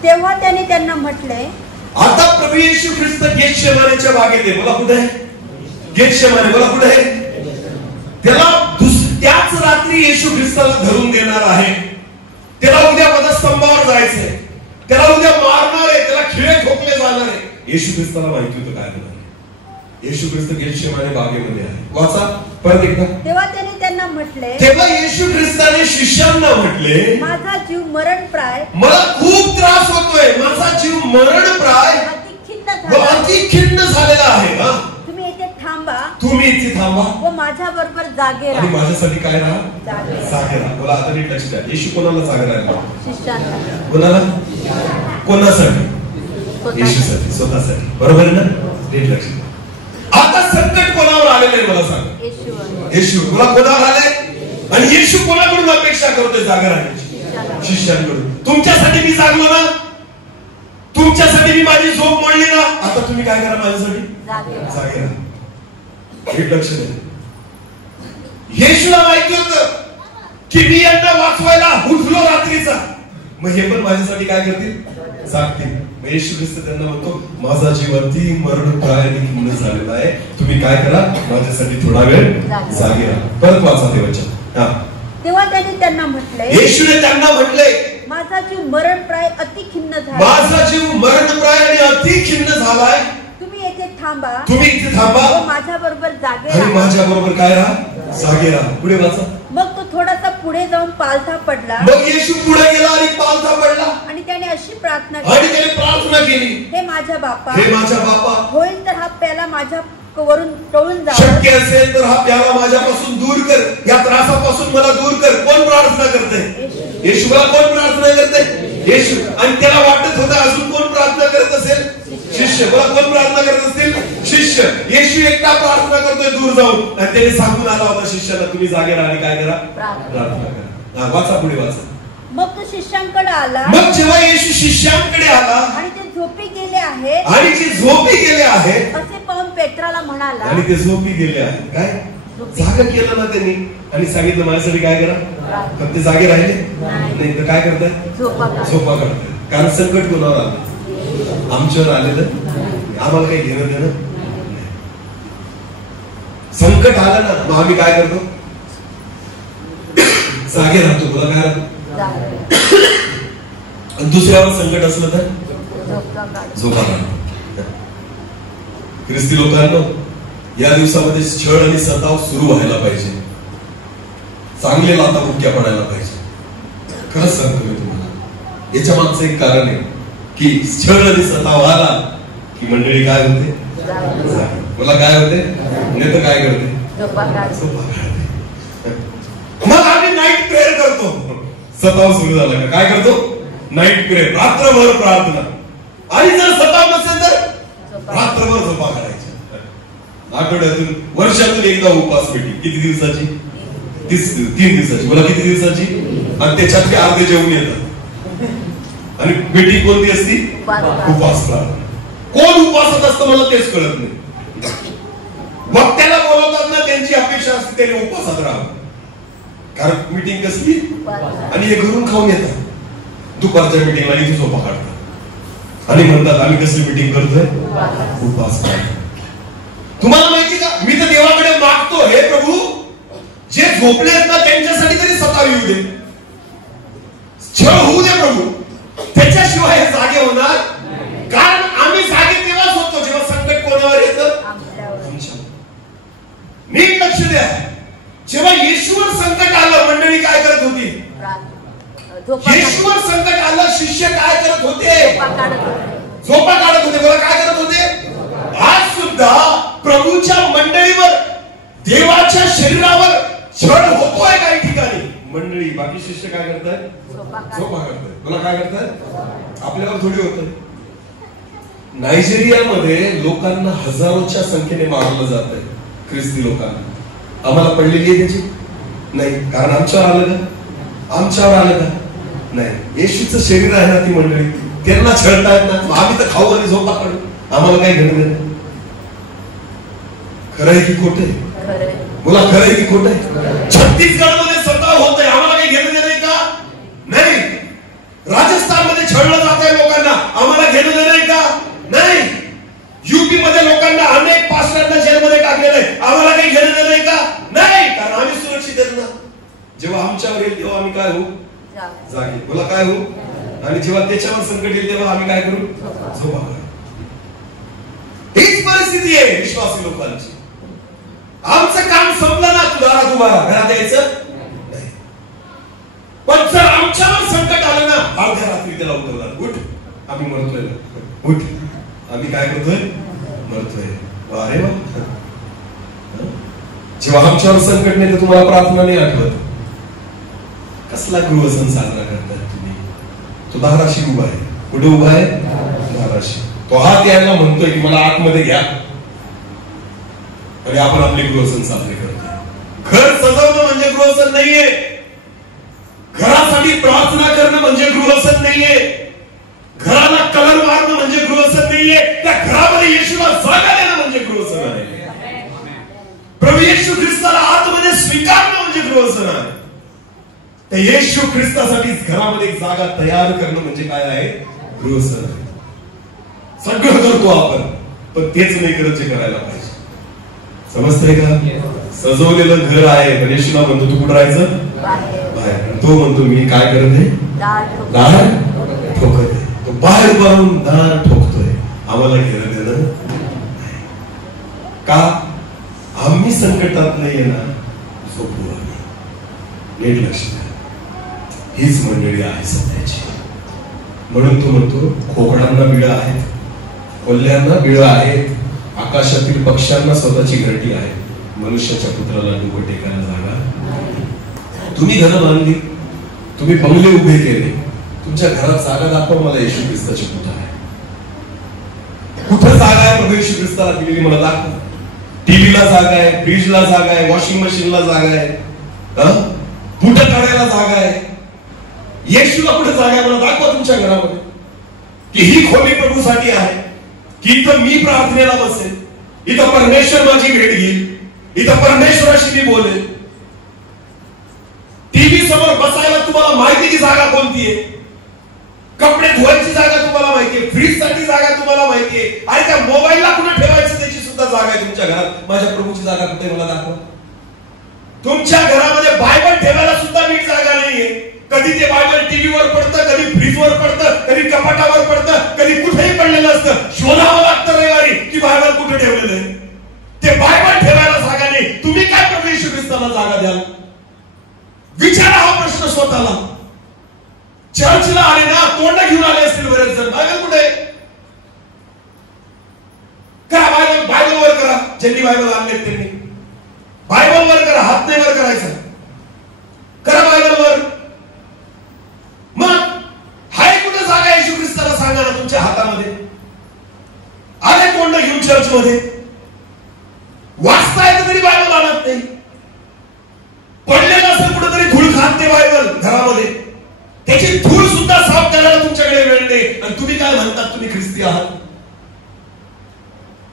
तेव्हा त्याने त्यांना म्हटले, आता प्रभू येशू ख्रिस्त गेतशेमानेच्या बागेत आहे. बोला कुठे आहे? गेतशेमाने. बोला कुठे आहे? त्याला त्याच रात्री येशू ख्रिस्ताला धरून देणार आहे. त्याला उद्या वधस्तंभावर जायचंय. त्याला उद्या मारणार आहे. त्याला खिळे ठोकले जाणार आहे. येशू ख्रिस्ताला माहिती होतं काय होणार. येशू ख्रिस्त गेतशेमाने बागेमध्ये आहे. वाचा परत एकदा. तेव्हा त्याने त्यांना म्हटले, तेव्हा येशू ख्रिस्ताने शिष्यांना म्हटले, माझा जीव मरणप्राय, मला खूप त्रास होतोय. माझा जीव मरणप्राय अति खिन्न झालेला आहे. तुम्ही येथे थांबा. तुम्ही इथे थांबा व माझ्या बरोबर जागे आणि राहा. माझ्यासाठी काय राहा? जागे राहा. बोला आता नीट लक्ष द्या. येशू कोणाला जागे राहिला? शिष्यांना. कोणाला? कोणासाठी? येशूसाठी, स्वतःसाठी. बरोबर आहे ना? नीट लक्ष द्या. आता संकट कोणावर आलेलं आहे मला सांगा? येशू. कोणावर आले? आणि येशू कोणाकडून अपेक्षा करतोय जागा राहण्याची? शिष्यांकडून. तुमच्यासाठी मी जागलो ना, तुमच्यासाठी मी माझी झोप मोडली ना, आता तुम्ही काय करा माझ्यासाठी? जागे राहा. नीट लक्ष द्या. येशूला माहिती होतं की मी यांना वाचवायला उठलो रात्रीचा, मग हे पण माझ्यासाठी काय करतील? जागतील. येशू ख्रिस्त त्यांना म्हणतो, माझा जीव अति मरणप्राय आणि खिन्न झालेला आहे. तुम्ही काय करा? माझ्यासाठी थोडा वेळ जागे राहा. परत वाचा ते वचन. तेव्हा त्याने त्यांना म्हटले, येशूने त्यांना म्हटले, माझा जीव मरणप्राय अति खिन्न झाला. माझा जीव मरणप्राय आणि अति खिन्न झालाय. तुम्ही येथे थांबा. तुम्ही इथे थांबा व माझ्या बरोबर जागे आणि राहा. माझ्या बरोबर काय राहा? जागे राहा. पुढे वाचा. मग तो थोडासा पुढे जाऊन पालथा पडला. मग येशू पुढे गेला आणि पालथा पडला आणि त्याने अशी प्रार्थना आणि त्याने प्रार्थना केली, हे माझ्या बापा, हे माझ्या बापा, होईल तर हा प्याला माझ्या वरून टळून जावा. शक्य असेल तर हा प्याला माझ्यापासून दूर कर. या त्रासापासून मला दूर कर. कोण प्रार्थना करते? येशूला. कोण प्रार्थना करते? येशू. आणि त्याला वाटत होतं अजून कोण प्रार्थना करत असेल? शिष्य. बोला कोण प्रार्थना करत असतील? शिष्य. येशू एकटा प्रार्थना करतोय दूर जाऊन, आणि त्याने सांगून आला होता शिष्याला, तुम्ही जागे राहा आणि काय करा? प्रार्थना करा. वाचा पुढे वाचा. मग तो शिष्यांकडे आला. मग जेव्हा येशू शिष्यांकडे आला आणि ते झोपी गेले आहेत, आणि जे झोपी गेले आहेत, असे पाहून पेत्राला म्हणाला, आणि ते झोपी गेले आहेत. काय जागा केलं ना त्यांनी आणि सांगितलं माझ्यासाठी काय करा? फक्त जागे राहिले नाही तर काय करताय? झोपा काढताय. कारण संकट कोणावर आलं? आमच्यावर आलेलं आम्हाला काही घेणं देणं. संकट आलं ना, मग आम्ही काय करतो? जागे राहतो. तुला काय राहतो? दुसऱ्यावर संकट असलं तर झोपा काढतो. ख्रिस्ती लोकांना या दिवसामध्ये छळ आणि सताव सुरू व्हायला पाहिजे. चांगले लाता मुक्या पडायला पाहिजे. खरंच सांगतो मी तुम्हाला, याच्या मागचं एक कारण आहे की छळ आणि सताव आला की मंडळी काय होते? मला काय होते? नाही तर काय करते? मग आम्ही नाईट प्रेयर करतो. सताव सुरू झाला का काय करतो? Night prayer. रात्रभर प्रार्थना. आणि जर सताव नसेल तर रात्रभर झोपा काढायच्या. आठवड्यातून वर्षातून एकदा उपास मीटिंग. किती दिवसाची? 3 दिवसाची. मला किती दिवसाची? आणि त्याच्यातले अर्धे जेवून येतात. आणि मीटिंग कोणती असती? उपास प्रार्थना. कोण उपासात असतं मला तेच कळत नाही. वक्त्याला बोलवतात ना, त्यांची अपेक्षा असते त्याने उपासात राहावं. कारण मीटिंग कसली? आणि हे घरून खाऊन येतात. दुपारच्या मीटिंगला इथे झोपा काढतात आणि म्हणतात आम्ही कसली मीटिंग करतोय? उपास. तुम्हाला माहिती का, मी तर देवाकडे मागतो, हे प्रभू जे झोपले आहेत ना त्यांच्यासाठी तरी सताव येऊ दे, छळ होऊ दे प्रभू, त्याच्याशिवाय हे जागे होणार. कारण आम्ही जागे तेव्हाच होतो जेव्हा संकट कोणावर येतं? नीट लक्ष द्या. जेव्हा येशूवर संकट आलं, मंडळी काय करत होती? येशूवर संकट आलं, शिष्य काय करत होते? झोपा काढत होते. बघा काय करत होते? आज सुद्धा प्रभूच्या मंडळीवर, देवाच्या शरीरावर छळ होतोय काही ठिकाणी. मंडळी बाकी शिष्य काय करतात? झोपा काढतात. मला काय करतात? आपल्यावर थोडी होत. नायजेरियामध्ये लोकांना हजारोच्या संख्येने मारलं जात आहे. ख्रिस्ती लोकांना. आम्हाला पडलेली आहे त्याची? नाही. कारण आमच्यावर आलं का? आमच्यावर आलं का? नाही. येशूचं शरीर आहे ना ती मंडळी, त्यांना छळतायत ना, आम्ही तर खाऊ आणि झोपा काढू. आम्हाला काय घेणं देणं? खरं आहे की खोटं आहे? बोला खरं आहे की खोटं आहे? छत्तीसगडमध्ये सताव होत आहे, आम्हाला काही घेणं देणं का? नाही. राजस्थानमध्ये छळलं जात आहे लोकांना, घेणं देणं आहे का? नाही. युपी मध्ये लोकांना अनेक पास्टरांना जेलमध्ये टाकलेलं आहे, आम्हाला काही घेणं देणं आहे का? नाही, कारण आम्ही सुरक्षित आहेत ना. जेव्हा आमच्यावर येईल तेव्हा आम्ही काय होऊ? जागे. बोला काय होऊ? आणि जेव्हा त्याच्यावर संकट येईल तेव्हा आम्ही काय करू? झोपा. हीच परिस्थिती आहे विश्वासी लोकांची. आमचं काम संपलं ना, तू दारात उभा राहा, घरात यायचं नाही. पण जर आमच्यावर संकट आलं ना, अर्ध्या रात्री त्याला उठवणार, उठ आम्ही मरतोय ना, उठ आम्ही काय करतोय? मरतोय. अरे वा. जेव्हा आमच्यावर संकट नाही तर तुम्हाला प्रार्थना नाही आठवत. कसला गृहसण साजरा करताय तुम्ही? तो दाराशी उभा आहे. कुठे उभा आहे? दाराशी. तो हात यायला म्हणतोय की मला आतमध्ये घ्या, आणि आपण आपले गृहसण साजरे करतोय. घर सजवणं म्हणजे गृहसण नाहीये. घरासाठी प्रार्थना करणं म्हणजे गृहसण नाहीये. घराला कलर मारणं म्हणजे गृहसण नाहीये. त्या घरामध्ये येशूला जागा देणं म्हणजे गृहसण आहे. प्रभू येशू ख्रिस्ताला आतमध्ये स्वीकारणं म्हणजे गृहसण आहे. त्या येशू ख्रिस्तासाठी घरामध्ये एक जागा तयार करणं म्हणजे काय आहे? गृहसण आहे. सगळं करतो आपण, पण तेच नाही करत जे करायला पाहिजे. समजतंय का? सजवलेलं घर आहे, पण येशूला म्हणतो तू कुठं राहायचं? बाहेर. तो म्हणतो मी काय करत आहे? दार ठोकत आहे. तो बाहेर पाहून दार ठोकतोय. आम्हाला घेणं देणं का? आम्ही संकटात नाही ना, झोपू आम्ही. नीट लक्ष द्या. हीच मंडळी आहे सध्याची. म्हणून तो म्हणतो खोकडांना बिळं आहेत, कोल्ह्यांना बिळं आहेत, आकाशातील पक्ष्यांना स्वतःची घरटी आहे, मनुष्याच्या पुत्राला डोकं टेकायला जागा. तुम्ही घरं बांधली, तुम्ही बंगले उभे केले, तुमच्या घरात जागा दाखवा मला. येशू ख्रिस्ताची कुठं आहे? कुठं जागा आहे प्रभू येशू ख्रिस्ताला दिलेली मला दाखवा. टीव्हीला जागा आहे, फ्रीजला जागा आहे, वॉशिंग मशीनला जागा आहे, बुटं काढायला जागा आहे. येशूला कुठे जागा आहे मला दाखवा तुमच्या घरामध्ये. की ही खोली प्रभूसाठी आहे, की इथं मी प्रार्थनेला बसेल, इथं परमेश्वर माझी भेट घेईल, इथं परमेश्वराशी मी बोलेल. टीव्ही समोर बसायला तुम्हाला माहिती की जागा कोणती आहे? कपडे धुवायची जागा तुम्हाला माहितीये, फ्रीज साठी जागा तुम्हाला माहितीये, आणि त्या मोबाईलला कुठे ठेवायचं त्याची सुद्धा जागा आहे तुमच्या घरात. माझ्या प्रभूची जागा कुठे मला दाखवा. तुमच्या घरामध्ये बायबल ठेवायला सुद्धा नीट जागा नाहीये. कधी ते बायबल टीव्हीवर पडतं, कधी फ्रीजवर पडतं, कधी कपाटावर पडतं, कधी कुठेही पडलेलं असतं. शोधावं लागतं रविवारी की बायबल कुठे ठेवलेलं आहे. ते बायबल ठेवायला जागा नाही. तुम्ही काय प्रभू येशू ख्रिस्ताला जागा द्याल? विचारा हा प्रश्न स्वतःला. चर्चला आले ना, तोंड घेऊन आले असतील बरेच जण. बायबल कुठे? करा बायबल, बायबल वर करा. ज्यांनी बायबल आणले त्यांनी बायबल वर करा. हात नाही वर करायचा, करा बायबल वर. मग हाय कुठे जागा येशू ख्रिस्ताला सांगा ना तुमच्या हातामध्ये. आले तोंड घेऊन चर्च मध्ये, वाचता येतं तरी बायबल आणत नाही. पडलेलं असेल कुठेतरी धूळ खात ते बायबल घरामध्ये, त्याची धूळ सुद्धा साफ करायला तुमच्याकडे वेळ नाही. आणि तुम्ही काय म्हणतात तुम्ही ख्रिस्ती आहात?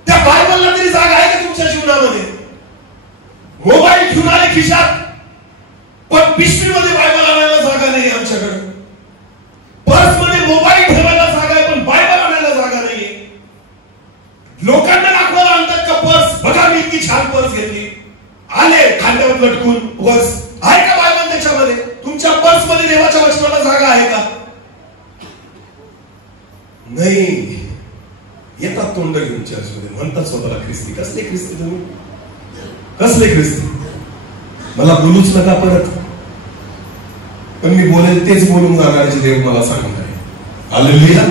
त्या बायबलला तरी जागा आहे का तुमच्या जीवनामध्ये? मोबाईल घेऊन आले खिशात, पण पिशवीमध्ये बायबल आणायला जागा नाही आमच्याकडे. पर्समध्ये मोबाईल ठेवायला जागा आहे, पण बायबल आणायला जागा नाहीये. लोकांना दाखवायला आणतात का पर्स, बघा मी इतकी छान पर्स घेतली, आले खांद्यावर लटकून पर्स. आहे का बायबल त्याच्यामध्ये? तुमच्या पर्स मध्ये देवाच्या वचनाला जागा आहे का? नाही. येतात तोंड घेऊन चर्चमध्ये, म्हणतात स्वतःला ख्रिस्ती. कसले ख्रिस्ती तुम्ही? कसले ख्रिस्ती? मला बोलूच नका परत. पण मी बोलेल तेच बोलून जाणारे देव मला सांगणार आहे. हालेलुया.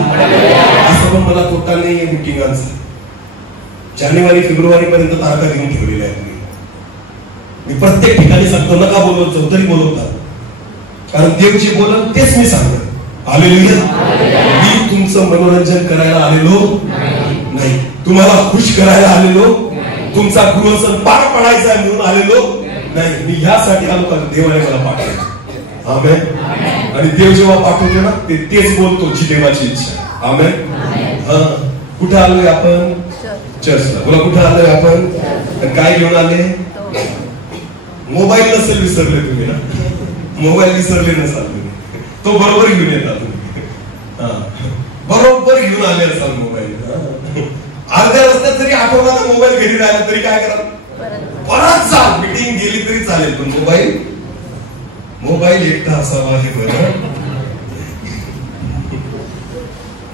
असं पण मला तोटा नाहीये मिटिंगांचा. जानेवारी फेब्रुवारी पर्यंत तारखा घेऊन ठेवलेल्या आहेत. मी प्रत्येक ठिकाणी सांगतो नका बोलवत जाऊ, तरी बोलवतात. कारण देव जे बोलत तेच मी सांगतो. हालेलुया. मी तुमचं मनोरंजन करायला आलेलो नाही, तुम्हाला खुश करायला आलेलो, तुमचा गृहसण पार पडायचा म्हणून आलेलो नाही. मी ह्यासाठी आलो कारण देवाने मला पाठवलं. आमेन. आणि देव जेव्हा पाठवतो ना तेच बोलतो जी देवाची इच्छा. आमेन. कुठे आलोय आपण? चर्चला. बोला कुठे आलोय आपण? काय घेऊन आले? मोबाईल नसेल विसरले तुम्ही ना? मोबाईल विसरले नसाल तुम्ही, तो बरोबर घेऊन येतात तुम्ही. बरोबर घेऊन आले असाल मोबाईल. अर्ध्या रस्त्यात जरी आठवणारा मोबाईल घरी राहिला तरी काय करा, परत जा, मीटिंग गेली तरी चालेल, पण मोबाईल एकटा असावा हे बरं.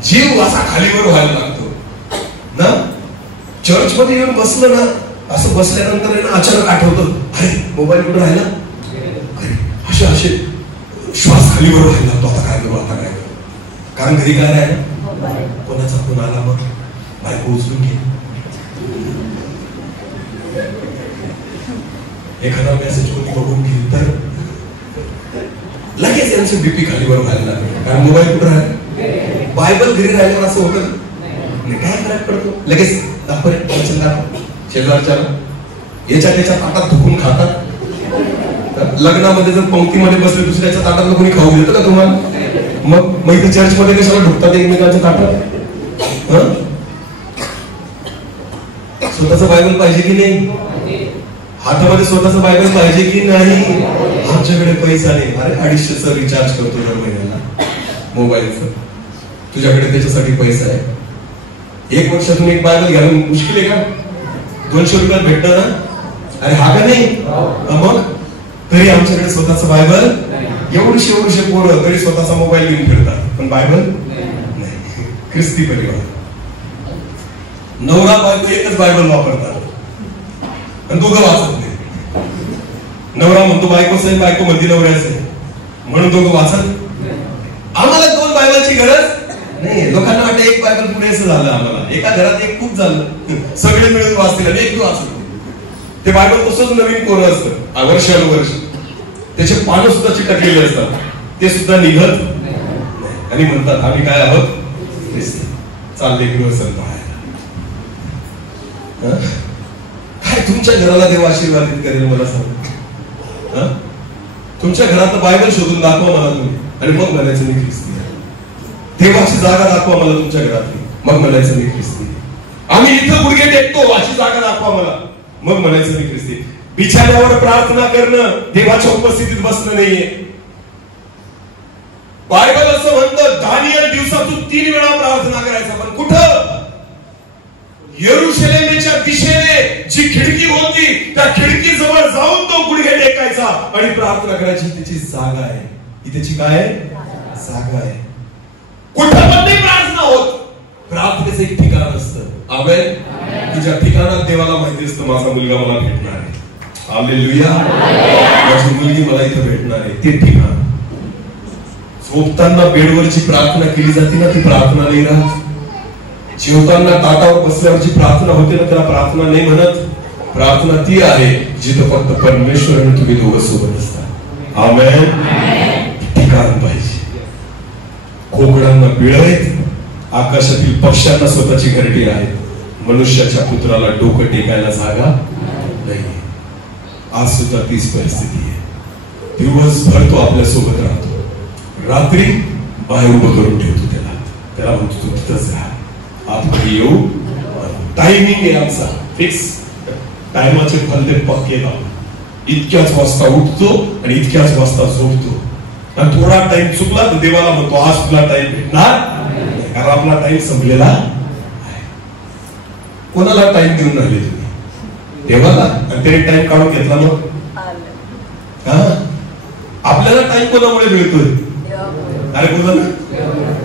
जीव असा खालीवर व्हायला लागतो ना. चर्च मध्ये येऊन बसलं ना, असं बसल्यानंतर ना अचानक आठवतं, अरे मोबाईल कुठे राहिला, असे श्वास खालीवर व्हायला लागतो. आता काय करू, आता काय करू, कारण घरी काय राहिलं, कोणाचा फोन आला, मग बायको उचलून घे, एखादा मेसेज कोणी बघून घेईल तर लगेच यांचं बीपी खालीवर व्हायला लागलं, कारण मोबाईल कुठे राहिला. बायबल घरी राहिल्यावर असं होतं नाही, काय फरक पडतो, लगेच शेजारच्या याच्या त्याच्या ताटात धुकून खातात. लग्नामध्ये जर पंक्तीमध्ये बसले दुसऱ्याच्या ताटात कोणी खाऊ देतं का तुम्हाला, मग इथे चर्च मध्ये कशाला ढुकतात एकमेकांच्या ताटात. स्वतःचं बायबल पाहिजे की नाही, हातामध्ये स्वतःचं बायबल पाहिजे की नाही. आमच्याकडे पैसा नाही, अरे 250चं रिचार्ज करतो दर महिन्याला मोबाईलचं, तुझ्याकडे त्याच्यासाठी पैसा आहे. 1 वर्षातून एक बायबल घ्यायला मुश्किल आहे का, 200 रुपयात भेटतं ना. अरे हा का नाही, मग तरी आमच्याकडे स्वतःचं बायबल, एवढीशे पोरं तरी स्वतःचा मोबाईल घेऊन फिरतात, पण बायबल नाही. ख्रिस्ती परिवार नवरा बायको एकच बायबल वापरतात आणि दोघं वाचत नाही. नवरा म्हणतो बायकोच आहे, बायको म्हणते नवऱ्याच आहे, म्हणून दोघं वाचत. आम्हाला 2 बायबलची गरज नाही. लोकांना वाटतं एक बायबल पुरेसं झालं, आम्हाला एका घरात एक खूप झालं, सगळे मिळून वाचतील आणि एक वाचतो. ते बायबल तसंच नवीन कोरं असतं, वर्षानुवर्ष त्याचे पानं सुद्धा चिटकलेले असतात, ते सुद्धा निघत आणि म्हणतात आम्ही काय आहोत, चालले गृहसन पाहायला. काय तुमच्या घराला देव आशीर्वादित करेल मला सांग. तुमच्या घरात बायबल शोधून दाखवा मला तुम्ही, आणि मग म्हणायचं मी ख्रिस्ती आहे. देवाची जागा दाखवा मला तुमच्या घरातली, मग म्हणायचं मी ख्रिस्ती आहे. आम्ही इथं गुडघे टेकतो अशी जागा दाखवा मला, मग म्हणायचं मी ख्रिस्ती. बिछाण्यावर प्रार्थना करणं देवाच्या उपस्थितीत बसणं नाहीये. बायबल असं म्हणतं दानियल दिवसातून 3 वेळा प्रार्थना करायचा, पण कुठं, यरूशलेमेच्या दिशेने जी खिडकी होती त्या खिडकी जवळ जाऊन तो गुडघे टेकायचा आणि प्रार्थना करायची. त्याची जागा आहे, ही त्याची काय आहे, जागा आहे. कुठं पण नाही प्रार्थना होत, प्रार्थनेचं एक ठिकाण असतं. आमेन. की ज्या ठिकाणात देवाला माहिती असतं माझा मुलगा मला भेटणार आहे, हालेलुया, माझी मुलगी मला इथं भेटणार आहे, ते ठिकाण. झोपताना बेडवरची प्रार्थना केली जाते ना, ती प्रार्थना नाही राहत. जेवताना ताटावर बसल्यावरची प्रार्थना होते ना, त्याला प्रार्थना नाही म्हणत. प्रार्थना ती आहे जिथं फक्त परमेश्वर आणि तुम्ही दोघं सोबत असतात. आमेन. ठिकाण पाहिजे. कोकणांना बिळ आहेत, आकाशातील पक्ष्यांना स्वतःची घरटी आहे, मनुष्याच्या पुत्राला डोकं टेकायला जागा नाही. आज सुद्धा तीच परिस्थिती आहे. दिवसभर तो आपल्या सोबत राहतो, रात्री बाहेर उभं करून ठेवतो त्याला म्हणतो तू तिथंच राहा, आतमध्ये येऊ. टायमिंग आहे आमचा फिक्स, टायमाचे फलते पक्के लावतो. इतक्याच वाजता उठतो आणि इतक्याच वाजता झोपतो. आणि थोडा टाइम चुकला तर देवाला म्हणतो आज तुला टाइम भेटणार, कारण आपला टाइम संपलेला आहे. कोणाला टाइम देऊन राहिले तुम्ही? देवाला. आणि त्याने टाइम काढून घेतला मग आपल्याला टाइम कोणामुळे मिळतोय? अरे बोला ना,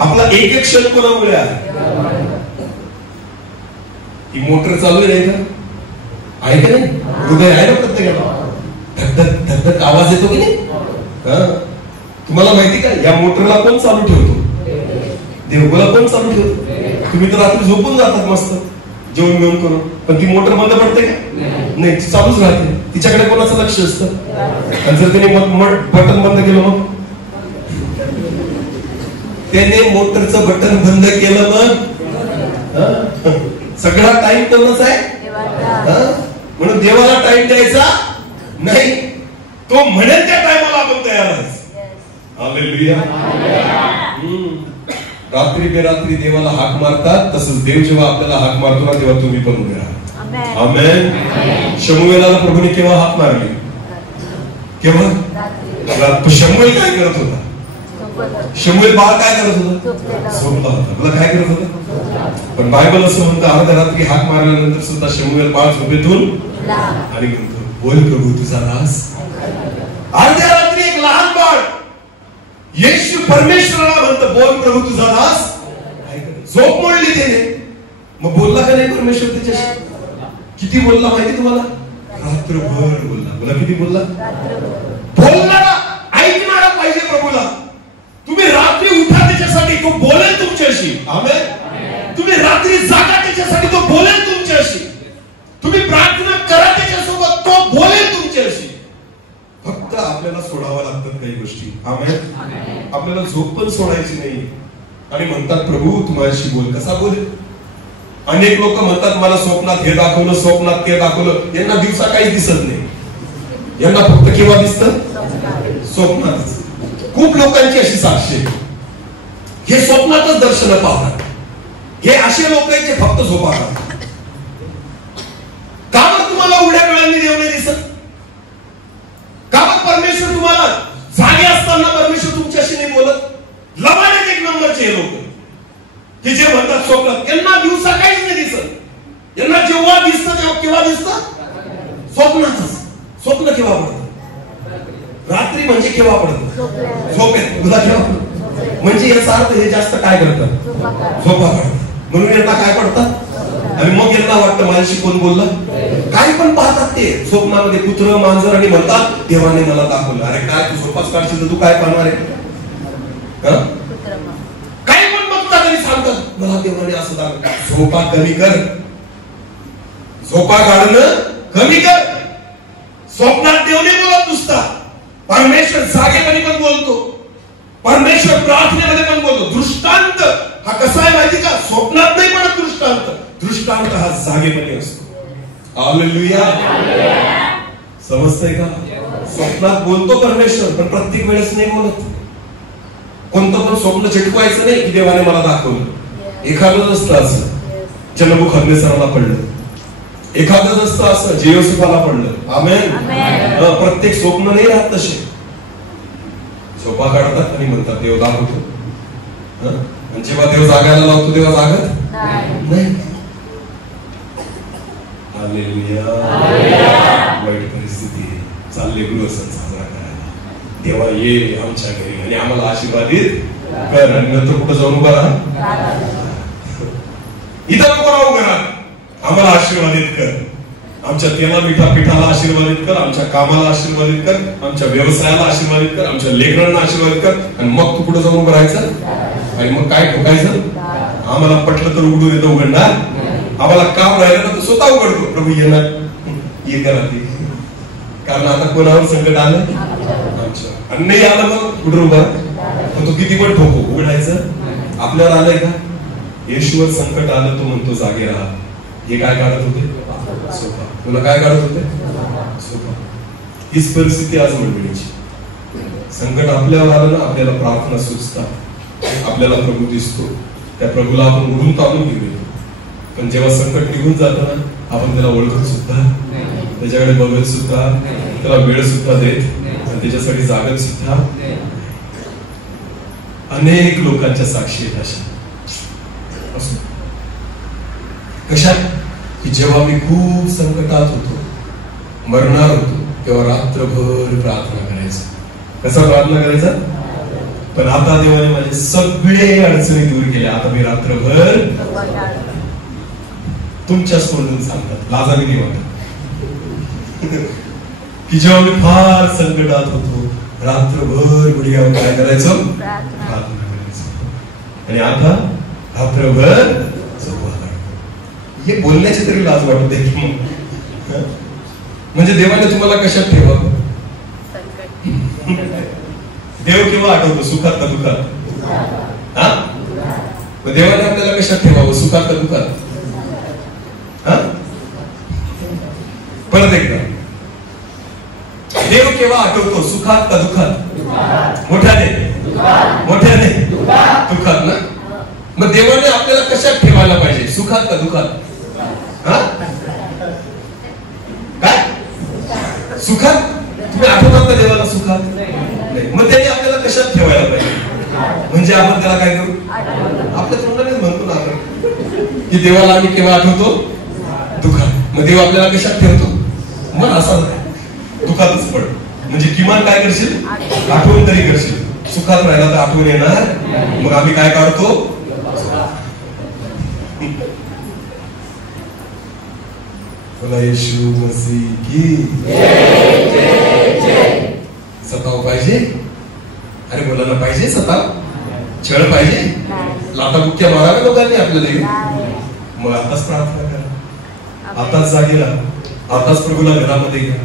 आपला एक एक क्षण कोणामुळे आहे? ही मोटर चालू आहे नाही का? आहे का नाही? हृदय आहे ना प्रत्येकाला, धक धक धक आवाज येतो की नाही? तुम्हाला माहिती का या मोटरला कोण चालू ठेवतो? देवगुला कोण चालू ठेवतो? तुम्ही तर रात्री झोपून जातात मस्त जेवण घेऊन करून, पण ती मोटर बंद पडते का? नाही, ती चालूच राहते. तिच्याकडे कोणाचं लक्ष असतं? आणि जर त्याने बटन बंद केलं मग त्याने मोटरचं बटन बंद केलं मग सगळा टाइम कोणाचा आहे? म्हणून देवाला टाइम द्यायचा नाही, तो म्हणेल त्या टाइमाला आपण तयार आहे. हालेलुया. रात्री बेरात्री देवाला हाक मारतात, तसंच देव जेव्हा आपल्याला हाक मारतो ना तेव्हा तुम्ही पण उभे राहा. आमेन. शमूएलाला प्रभूने केव्हा हाक मारली? केव्हा? शमूएल काय करत होता? शमूएल बाळ काय करत होता? झोपला होता. मला काय करत होता? पण बायबल असं म्हणतं अर्ध्या रात्री हाक मारल्यानंतर सुद्धा शमूएल बाळ झोपेतून आणि म्हणतो, बोल प्रभू तुझा दास. अर्ध्या रात्री एक लहान बाळ येशू परमेश्वराला म्हणतं, बोल प्रभू तुझा दास. झोप मोडली त्याने. मग बोलला का नाही परमेश्वर त्याच्याशी? किती बोलला माहिती तुम्हाला? रात्रभर बोलला. बोला किती बोलला? बोलला ना. ऐकणारा पाहिजे प्रभूला. तुम्ही रात्री उठा त्याच्यासाठी, तो बोलेल तुमच्याशी. आमेन. तुम्ही रात्री जागा त्याच्यासाठी, तो बोलेल तुमच्याशी. तुम्ही प्रार्थना करा त्याच्यासोबत, तो बोलेल तुमच्याशी. फक्त आपल्याला सोडावं लागतात काही गोष्टी. आमेन. आपल्याला झोप पण सोडायची नाही. आणि म्हणतात प्रभू तू माझ्याशी बोल. कसा बोलेल? अनेक लोक म्हणतात मला स्वप्नात हे दाखवलं, स्वप्नात ते दाखवलं. यांना दिवसा काहीच दिसत नाही. यांना फक्त केव्हा दिसतं? स्वप्नातच. खूप लोकांची अशी साक्ष आहे, हे स्वप्नातच दर्शन पाहतात. हे असे लोक आहेत जे फक्त झोपा काढतात. का बरं तुम्हाला उघड्या डोळ्यांनी देव नाही दिसत? का बरं परमेश्वर तुम्हाला जागे असताना परमेश्वर तुमच्याशी नाही बोलत? लबाडीत एक नंबरचे हे लोक की जे म्हणतात स्वप्नात. यांना दिवसा काहीच नाही दिसत. यांना जेव्हा दिसतं तेव्हा केव्हा दिसतं? स्वप्नातच. स्वप्न केव्हा पडतं? रात्री म्हणजे केव्हा पडतं? झोपेत. तुला केव्हा पडतं? म्हणजे याचा अर्थ हे जास्त काय करतात? झोपा काढतात. म्हणून यांना काय पडतात? आणि मग यांना वाटतं माझ्याशी कोण बोलला. काही पण पाहतात ते स्वप्नामध्ये, कुत्र मांजर, आणि म्हणतात देवाने मला दाखवलं. अरे काय तू झोपाच काढशील तर तू काय पाहणार आहे? काही पण बघतात आणि सांगतात मला देवाने असं दाखवलं. झोपा कमी कर. झोपा काढणं कमी कर. स्वप्नात देवने बोलत नुसता. परमेश्वर जागेमध्ये पण बोलतो. परमेश्वर प्रार्थनेमध्ये पण बोलतो. दृष्टांत हा कसा आहे माहिती का? स्वप्नात नाही पण दृष्टांत. दृष्टांत हा जागेमध्ये असतो. हालेलुया. समजतंय का? स्वप्नात बोलतो परमेश्वर, पण प्रत्येक वेळेस नाही बोलत. कोणतं पण स्वप्न चिटकवायचं नाही की देवाने मला दाखवलं. एखादंच असतं असं जे नबूखदनेस्सराला पडलं. एखादंच असतं असं जे योसेफाला पडलं. आमेन. प्रत्येक स्वप्न नाही राहत तसे. झोपा काढतात आणि म्हणतात देव दाखवतो. आणि जेव्हा देव जागायला लावतो तेव्हा जागत नाही. हालेलुया. वाईट परिस्थिती चालले गृहसण साजरा करायला. देवा ये आमच्या घरी आणि आम्हाला आशीर्वादित कर. आणि नंतर कुठं जाऊन उभा राहा. इथं नको राहू घरात. आम्हाला आशीर्वादित कर. आमच्या तेला पिठाला आशीर्वादित कर. आमच्या कामाला आशीर्वादित कर. आमच्या व्यवसायाला आशीर्वादित कर. आमच्या लेकरांना आशीर्वादित कर. आणि मग तू कुठं जाऊन उभं राहायचं आणि मग काय ठोकायचं? आम्हाला पटलं तर उघडून येतं उघडणार. आम्हाला काम राहिलं तर स्वतः उघडतो. प्रभू येणार ये करा ते. कारण आता कोणावर संकट आलं आमच्या. आणि नाही आलं मग कुठं उभा तो किती पण ठोको. उघडायचं आपल्याला आलंय का? येशूवर संकट आलं तो म्हणतो जागे राहा. हे काय काढत होते? सोपा. तुला काय काढत होते? सोपा. हीच परिस्थिती आज मंडळीची. संकट आपल्यावर आलं ना, आपल्याला प्रार्थना सुचतात. आपल्याला प्रभू दिसतो. त्या प्रभूला आपण उडून ताणून घेऊन येतो. पण जेव्हा संकट निघून जातं ना, आपण त्याला ओळखत सुद्धा, त्याच्याकडे बघत सुद्धा, त्याला वेळ सुद्धा देत आणि त्याच्यासाठी जागत सुद्धा. अनेक लोकांच्या साक्षी आहेत अशा. कशा की जेव्हा मी खूप संकटात होतो, मरणार होतो, तेव्हा रात्रभर प्रार्थना करायचं. कसा प्रार्थना करायचा? पण आता देवाने माझे सगळे अडचणी दूर केल्या. आता मी रात्रभर तुमच्याच तोंडून सांगतात लाजाने नाही वाटत की जेव्हा मी फार संकटात होतो, रात्रभर गुडघ्यावर काय करायचं? प्रार्थना करायचं. आणि आता रात्रभर हे बोलण्याची तरी लाज वाटते. म्हणजे देवाने तुम्हाला कशात ठेवावं? देव केव्हा आठवतो? सुखात का दुःखात? हा? देवाने आपल्याला कशात ठेवावं? सुखात का दुःखात? हा? परत एकदा, देव केव्हा आठवतो? सुखात का दुःखात? मोठ्याने मोठ्याने दुःखात ना. मग देवाने आपल्याला कशात ठेवायला पाहिजे? सुखात का दुःखात? काय सुखात? तुम्ही आठवतात का देवाला सुखात? मग त्यांनी आपल्याला कशात ठेवायला पाहिजे? म्हणजे आपण त्याला काय करू, आपल्या तोंडानेच म्हणतो ना आपण की देवाला आम्ही केव्हा आठवतो, दुःखात. मग देव आपल्याला कशात ठेवतो, मग असा दुःखातच पड. म्हणजे किमान काय करशील, आठवण तरी करशील. सुखात राहिला तर आठवण येणार, मग आम्ही काय काढतो, बोला येशू मसीह की सताव पाहिजे. अरे बोलायला पाहिजे, सताव छळ पाहिजे, लाटाबुक्क्या माराव्या लोकांनी आपल्याला. मग आताच प्रार्थना करा, आताच जागे राहा, आताच प्रभूला घरामध्ये घ्या,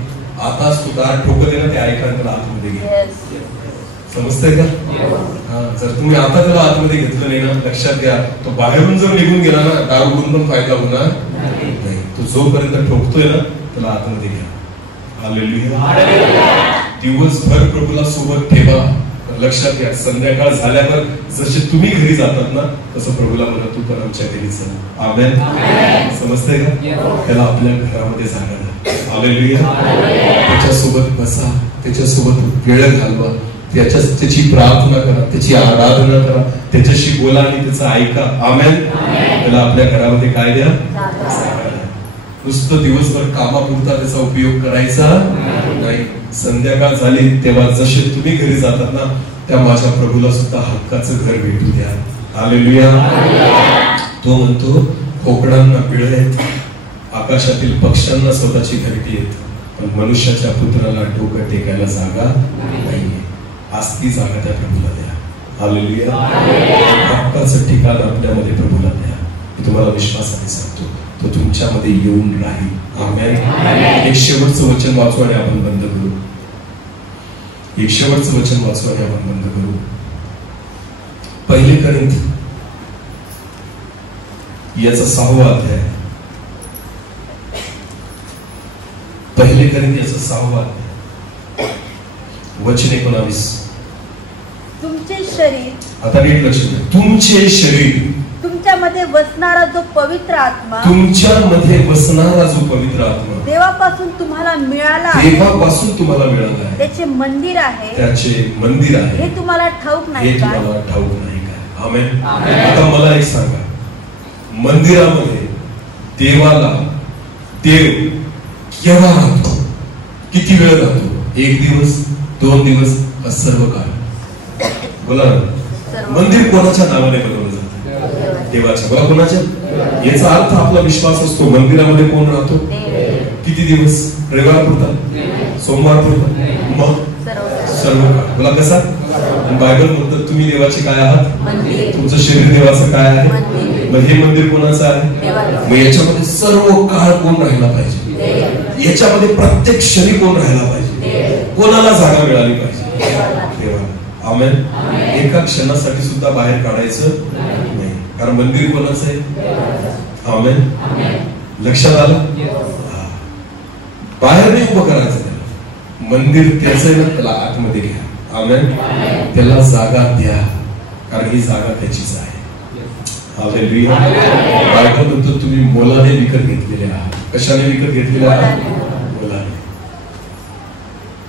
आताच तू दार ठोकत आहे ना ते ऐका, त्याला आतमध्ये घ्या. समजतंय का? हा, जर तुम्ही आता त्याला आतमध्ये घेतलं नाही ना, लक्षात घ्या, तो बाहेरून जर निघून गेला ना, दार उघडून पण फायदा होणार नाही. तो जोपर्यंत ठोकतोय ना, त्याला आतमध्ये घ्या. हालेलुया. दिवसभर प्रभूला सोबत ठेवा. लक्षात घ्या, संध्याकाळ झाल्यावर जसे तुम्ही घरी जातात ना, तसं प्रभूला म्हणा तू पण आमच्या घरी चल. आमेन. समजतंय का? त्याला आपल्या घरामध्ये जागा द्या. हालेलुया. त्याच्यासोबत बसा, त्याच्यासोबत वेळ घालवा, त्याची प्रार्थना करा, त्याची आराधना करा, त्याच्याशी बोला आणि त्याचं ऐका. आमेन. त्याला आपल्या घरामध्ये काय द्या, नुसतं दिवसभर कामापुरता त्याचा उपयोग करायचा नाही. संध्याकाळ झाली तेव्हा जसे तुम्ही घरी जातात ना, त्या माझ्या प्रभूला सुद्धा हक्काचं घर भेटू द्या. हालेलुया. तो म्हणतो कोकणांना पिळं आहेत, आकाशातील पक्ष्यांना स्वतःची घरटी आहेत, पण मनुष्याच्या पुत्राला डोकं टेकायला जागा नाहीये. आज ती जागा त्या प्रभूला द्या. हालेलुया. हक्काचं ठिकाण आपल्यामध्ये प्रभूला द्या. मी तुम्हाला विश्वासाने सांगतो, तो तुमच्यामध्ये येऊन राहील. आमेन. एक शेवटचं वचन वाचू आणि आपण बंद करू. एक शेवटचं वचन वाचू आणि आपण बंद करू. 1 कोरिंथ याचा 6वा अध्याय. 1 कोरिंथ याचा 6वा अध्याय वचन 19. तुमचे शरीर, आता नीट लक्ष द्या, तुमचे शरीर, तुमच्यामध्ये बसणारा जो पवित्र आत्मा, तुमच्यामध्ये बसणारा जो पवित्र आत्मा देवापासून तुम्हाला मिळाला आहे, त्याचे मंदिर आहे, हे तुम्हाला ठाऊक नाही का? आमेन. आता मला एक सांगा, मंदिरामध्ये देवाला देव केव्हा राहतो, किती वेळ राहतो? 1 दिवस, 2 दिवस, सर्व काळ. बोला, मंदिर कोणाच्या नावाने बनवलं जातं? देवाच्या. बोला, कोणाच्या? याचा अर्थ आपला विश्वास असतो. मंदिरामध्ये कोण राहतो? किती दिवस? रविवार पुरता, सोमवार पुरता, मग सर्व काळ. बोला कसा? बायबल म्हणतात तुम्ही देवाचे काय आहात, तुमचं शरीर देवाचं काय आहे. मग हे मंदिर कोणाचं आहे? मग याच्यामध्ये सर्व काळ कोण राहिला पाहिजे? याच्यामध्ये प्रत्येक क्षणी कोण राहिला पाहिजे? कोणाला जागा मिळाली पाहिजे? देवाला. आमेन. एका क्षणासाठी सुद्धा बाहेर काढायचं नाही, कारण मंदिर कोणाचं आहे? आमेन. लक्षात आलं? बाहेर नाही उभं करायचं त्याला, मंदिर त्याचं आहे ना, त्याला आतमध्ये घ्या. आमेन. त्याला जागा द्या, कारण ही जागा त्याचीच आहे. हालेलुया. बायबल म्हणतो तुम्ही मोलाने विकत घेतलेले आहात. कशाने विकत घेतलेले आहात? मोलाने.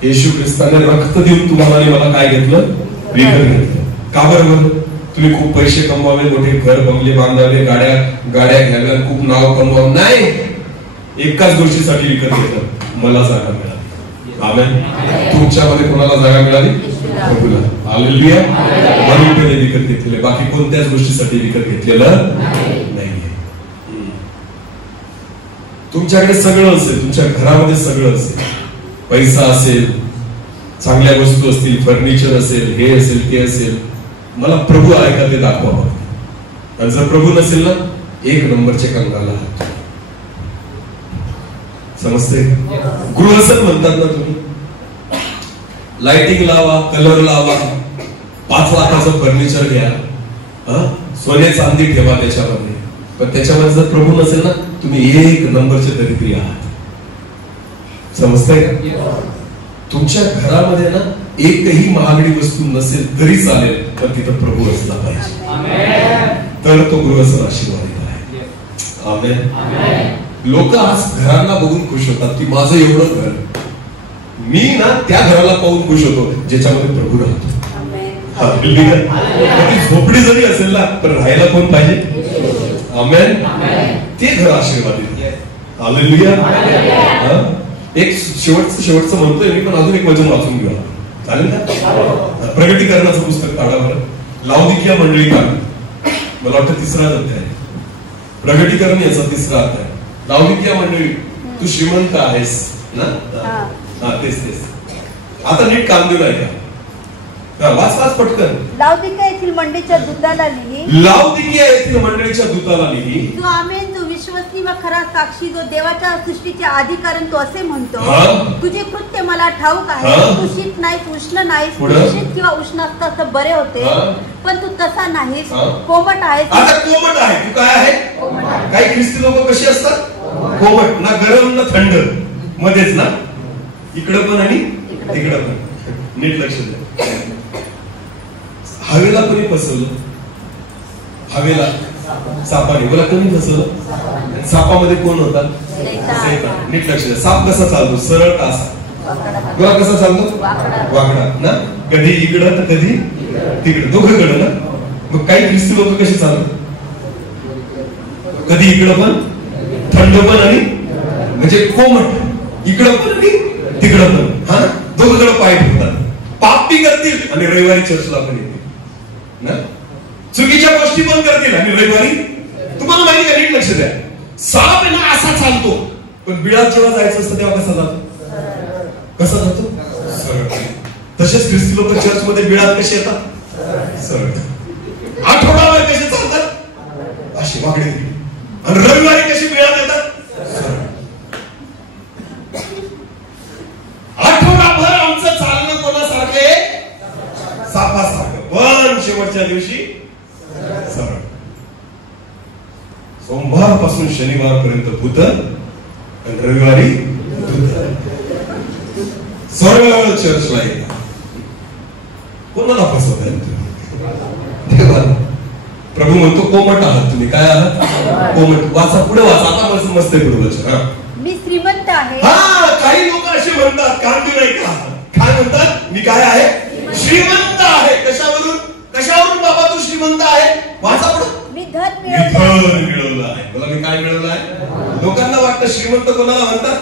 येशू ख्रिस्ताने रक्त देऊन तुम्हाला आणि मला काय घेतलं? विकत घेतलं. का बरोबर? तुम्ही खूप पैसे कमवावे, मोठे घर बंगले बांधावे, गाड्या घ्याव्या, खूप नाव कमवावं नाही. एकाच गोष्टीसाठी विकत घेतलं, मला जागा मिळाली. आमेन. तुमच्यामध्ये कोणाला जागा मिळाली? प्रभूला. हालेलुया. म्हणून त्याने विकत घेतलेले, बाकी कोणत्याच गोष्टीसाठी विकत घेतलेलं नाहीये. तुमच्याकडे सगळं असेल, तुमच्या घरामध्ये सगळं असेल, पैसा असेल, चांगल्या वस्तू असतील, फर्निचर असेल, हे असेल, ते असेल, मला प्रभू आहे का ते दाखवा. आणि जर प्रभू नसेल ना, 1 नंबरचे कंगाल आहात. समजते? गृहस्थ म्हणतात ना तुम्ही, लाइटिंग लावा, कलर लावा, 5 लाखाचं फर्निचर घ्या, सोने चांदी ठेवा त्याच्यामध्ये, पण त्याच्यामध्ये जर प्रभू नसेल ना, तुम्ही 1 नंबरचे दरिद्री आहात. समजतंय का? तुमच्या घरामध्ये ना एकही महागडी वस्तू नसेल तरी चालेल, पण तिथं प्रभू असला पाहिजे, तर तो गृहस्थ आशीर्वादित आहे. आमेन. लोक आज घरांना बघून खुश होतात की माझं एवढं घर, मी ना त्या घराला पाहून खुश होतो ज्याच्यामध्ये प्रभू राहतो. ती झोपडी जरी असेल ना पण राहायला कोण पाहिजे? आमेन. ते घर आशीर्वादित आहे. हालेलुया. एक शेवटचं म्हणतोय मी, पण अजून एक वचन वाचून घेऊया, चालेल का? प्रगटीकरणाचं पुस्तक काढा बरं. लाउदिकिया मंडळी का, मला वाटतं 3रा अध्याय, प्रगटीकरण याचा 3रा अध्याय. लाउदिकिया मंडळी, तू श्रीमंत आहेस ना? तेच. आता नीट काम देऊ आहे का? वाच पटकन. लाउदिकिया येथील मंडळीच्या दूताला लिही. लाउदिकिया येथील मंडळीच्या दूताला लिही. जो आमेन, जो विश्वसनीय व खरा साक्षी, जो देवाच्या सृष्टीचे अधिकारण, तो असे म्हणतो, तुझे कृत्य मला ठाऊक आहे. तू शीत नाहीस, उष्ण नाहीस. शीत किंवा उष्ण असता तर बरे होते, पण तू तसा नाहीस, कोमट आहेस. आता कोमट आहे, तू काय आहे? काही ख्रिस्ती लोक कशी असतात? कोमट, ना गरम ना थंड, मध्येच ना, इकडं पण आणि तिकडं पण. नीट लक्ष द्या. हवेला कोणी फसवलं? हवेला सापाने. बोला, कोणी फसवलं? सापामध्ये कोण होता? सैतान. नीट लक्ष द्या. साप कसा चालतो? सरळ का असा? बोला, कसा चालतो? वाकडा ना. कधी इकडं तर कधी तिकडं, दोघंकडं ना. मग काही ख्रिस्ती लोक कशी चालतात? कधी इकडं पण, थंड पण आणि म्हणजे कोमट, इकडं पण आणि तिकडं पण. हा, दोघंकडे पाय ठेवतात. पाप बी करतील आणि रविवारी चर्चला पण येतील ना. चुकीच्या गोष्टी पण करतील आणि रविवारी. तुम्हाला माहिती का? नीट लक्ष द्या. साप आहे ना असा चालतो, पण बिळात जेव्हा जायचं असतं तेव्हा कसा जातो? कसा जातो? सरळ. तसेच ख्रिस्ती लोक चर्च मध्ये बिळात कसे येतात? सरळ. आठवडाभर कसे चालतात? अशी वाकडे. आणि रविवारी कशी बिळात येतात? सरळ. आठवडाभर आमचं चालणं कोणासारखे? सापासारखं. पण शेवटच्या दिवशी सरळ. सोमवार पासून शनिवार पर्यंत भूत आणि रविवारी दूत. सरळ चर्चला येतात. कोणाला फसवताय तुम्ही? प्रभू म्हणतो कोमट आहात तुम्ही. काय आहात? कोमट. वाचा, पुढे वाचा. आता मस्त आहे पुढे वचन. मी श्रीमंत आहे. हा, काही लोक असे म्हणतात, कांदी नाही का? काय म्हणतात? मी काय आहे? श्रीमंत आहे. कशावरून बाबा तू श्रीमंत आहे? वाचा पुढे. मी धन मिळवलं आहे. मला मी काय मिळवलं आहे? लोकांना वाटतं श्रीमंत कोणाला म्हणतात?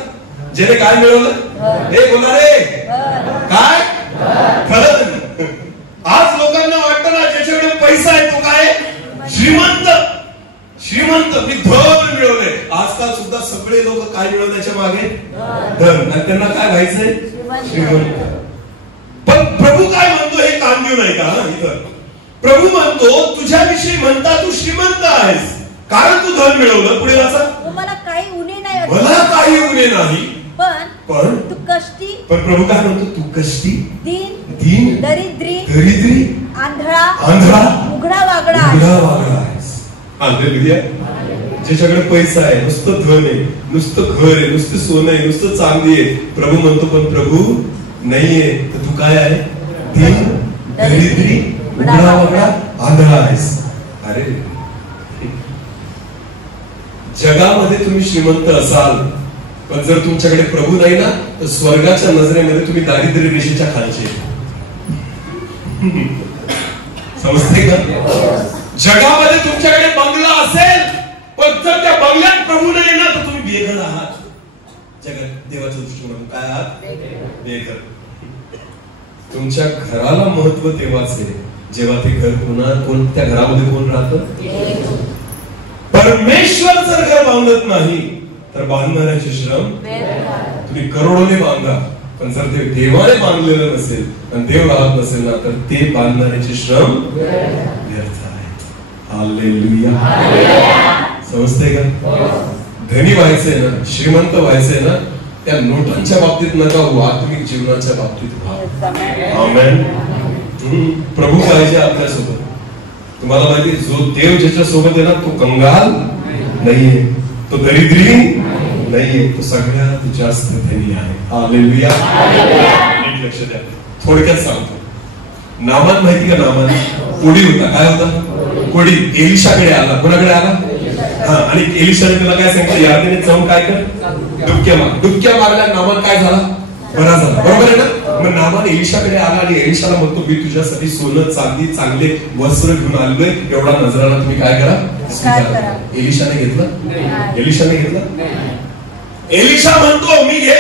ज्याने काय मिळवलं? हे बोला रे, काय? धन. आज लोकांना वाटतं ना ज्याच्याकडे पैसा आहे तो काय? श्रीमंत. श्रीमंत. मी धन मिळवले. आजकाल सुद्धा सगळे लोक काय मिळवण्याच्या मागे? धन. आणि त्यांना काय व्हायचंय? श्रीमंत. पण प्रभू काय म्हणतो हे कांदीव नाही का? इथं प्रभू म्हणतो तुझ्याविषयी म्हणता तू श्रीमंत आहेस कारण तू धन मिळवलं. पुढे वाचा. मला काही उणे नाही. मला काही उणे नाही. पण तू कष्टी. पण प्रभू काय म्हणतो? तू कष्टी, दीन, दरिद्री, आंधळा, उघडा वागडा आहेस. हालेलुया. ज्याच्याकडे पैसा आहे, नुसतं धन आहे, नुसतं घर आहे, नुसतं सोनं आहे, नुसतं चांदी आहे, प्रभू म्हणतो पण प्रभू नाहीये तर तू काय आहे? दीन, दरिद्री, उघडा वागडा, आंधळा आहेस. अरे, जगामध्ये तुम्ही श्रीमंत असाल पण जर तुमच्याकडे प्रभू नाही ना तर स्वर्गाच्या नजरेमध्ये तुम्ही दारिद्र्य रेषेच्या खालचे. समजते का? जगामध्ये तुमच्याकडे बंगला असेल पण जर त्या बंगल्यात प्रभू नाही ना तर तुम्ही बेघर आहात. जगात देवाच्या दृष्टीकोनातून काय आहात? बेघर. तुमच्या घराला महत्व तेव्हाच आहे जेव्हा ते घर कोणत्या घरामध्ये कोण राहतं? परमेश्वर जर घर बांधत नाही तर बांधणाऱ्याचे श्रम. तुम्ही करोडोने बांधा पण जर ते देवाने बांधलेलं नसेल आणि देव राहत नसेल ना तर ते बांधणाऱ्याचे श्रम व्यर्थ आहेत. हालेलुया. समजते का? धनी व्हायचंय ना, श्रीमंत व्हायचंय ना, त्या नोटांच्या बाबतीत नका हो, आत्मिक जीवनाच्या बाबतीत व्हा. आमेन. प्रभू पाहिजे आपल्यासोबत. तुम्हाला माहिती जो देव ज्याच्या सोबत आहे ना तो कंगाल नाहीये, तो दरिद्री नाहीये, तो सगळ्यात जास्त धनी आहे. हालेलुया. नीट लक्ष द्या. थोडक्यात सांगतो. नामान माहिती का? नामान कोडी होता. काय होता? कोडी. एलिशाकडे आला. कोणाकडे आला? हा. आणि एलिशाने त्याला काय सांगितलं? यार्देने जाऊन काय कर? डुबक्या मार. डुबक्या मारल्या नामान काय झाला? बरा झाला. बरोबर आहे ना? मग नामान एलिशाकडे आला आणि एलिशाला म्हणतो, मी तुझ्यासाठी सोनं चांदी चांगले वस्त्र घेऊन आलोय, एवढा नजराना तुम्ही काय करा. एलिशाने घेतलं? एलिशाने घेतलं? एलिशा म्हणतो, मी घे,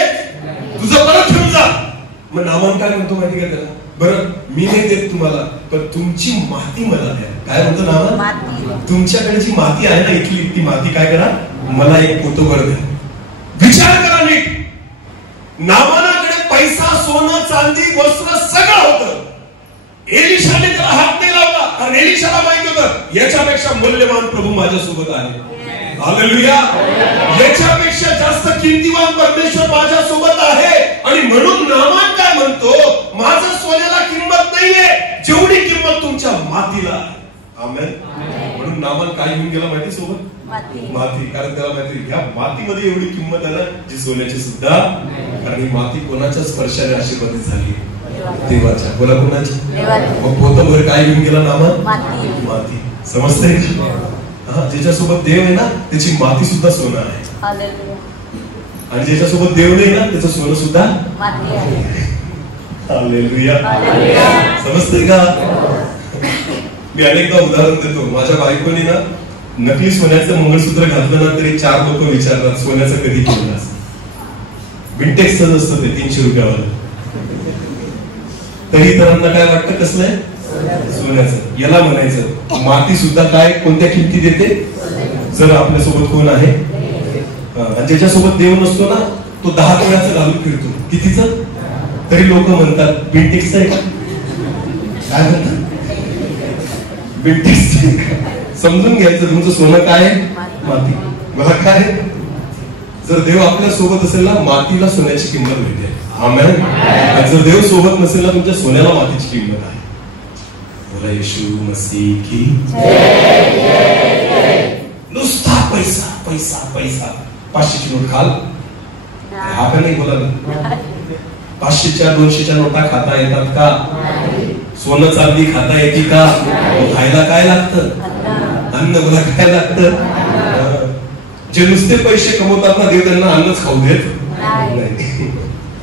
तुझं परत घेऊन जा. मग नामान काय म्हणतो माहिती का त्याला, बरं मी नाही देत तुम्हाला, पण तुमची माती मला द्या. काय म्हणतो नामान? तुमच्याकडे जी माती आहे ना इथली, ती माती काय करा, मला एक पोतभर द्या. विचार करा नीट, नामानाकडे पैसा, सोनं, चांदी, वस्त्र सगळं होतं. एलिशाने त्याला हात नाही लावला, कारण एलिशाला माहित होतं याच्यापेक्षा मूल्यवान प्रभू माझ्यासोबत आहे. हालेलुया. याच्यापेक्षा जास्त किमतीवान परमेश्वर माझ्यासोबत आहे. आणि म्हणून नामान काय म्हणतो, माझं सोन्याला किंमत नाहीये जेवढी किंमत तुमच्या मातीला. आमेन. म्हणून नामान काय घेऊन गेला माहिती सोबत? माती. कारण त्याला माहिती ह्या मातीमध्ये एवढी किंमत आहे ना जी सोन्याची सुद्धा. कारण ही माती कोणाच्या स्पर्शाने आशीर्वादित झाली? देवाच्या. बोला कोणाची? मग पोतभर काय घेऊन गेला नामान? माती. समजतंय? ज्याच्यासोबत देव आहे ना त्याची माती सुद्धा सोनं आहे. आणि ज्याच्यासोबत देव नाही ना त्याचं सोनं सुद्धा माती आहे. हालेलुया. समजतंय का? मी अनेकदा उदाहरण देतो. माझ्या बायकोनी ना नकली सोन्याचं मंगळसूत्र घातलं ना तरी 4 लोक विचारतात सोन्याचं कधी केलं असं. विंटेक्सच असतं ते 300 रुपयावाला. तरी इतरांना काय वाटतं कसलं आहे? सोन्याचं. याला म्हणायचं माती सुद्धा काय कोणत्या किमती देते? जर आपल्यासोबत कोण आहे आणि ज्याच्यासोबत देव नसतो ना तो 10 तोळ्याचं घालून फिरतो. कितीचं? तरी लोक म्हणतात विंटेक्स आहे का? काय म्हणतात? विंटेक्स. समजून घ्यायचं तुमचं सोनं काय आहे? माती. मला काय? जर देव आपल्या सोबत असेल ना मातीला सोन्याची किंमत मिळते. आमेन. जर देव सोबत नसेल ना तुमच्या सोन्याला मातीची किंमत आहे. बोला येशू मसीह की नुसता पैसा पैसा पैसा. 500ची नोट खाल हा का नाही? बोला 500च्या 200च्या नोटा खाता येतात का? सोनं चांदी खाता येते का? खायला काय लागतं? अन्न. बोला काय लागतं? जे नुसते पैसे कमवतात ना देव त्यांना अन्नच खाऊ देत नाही.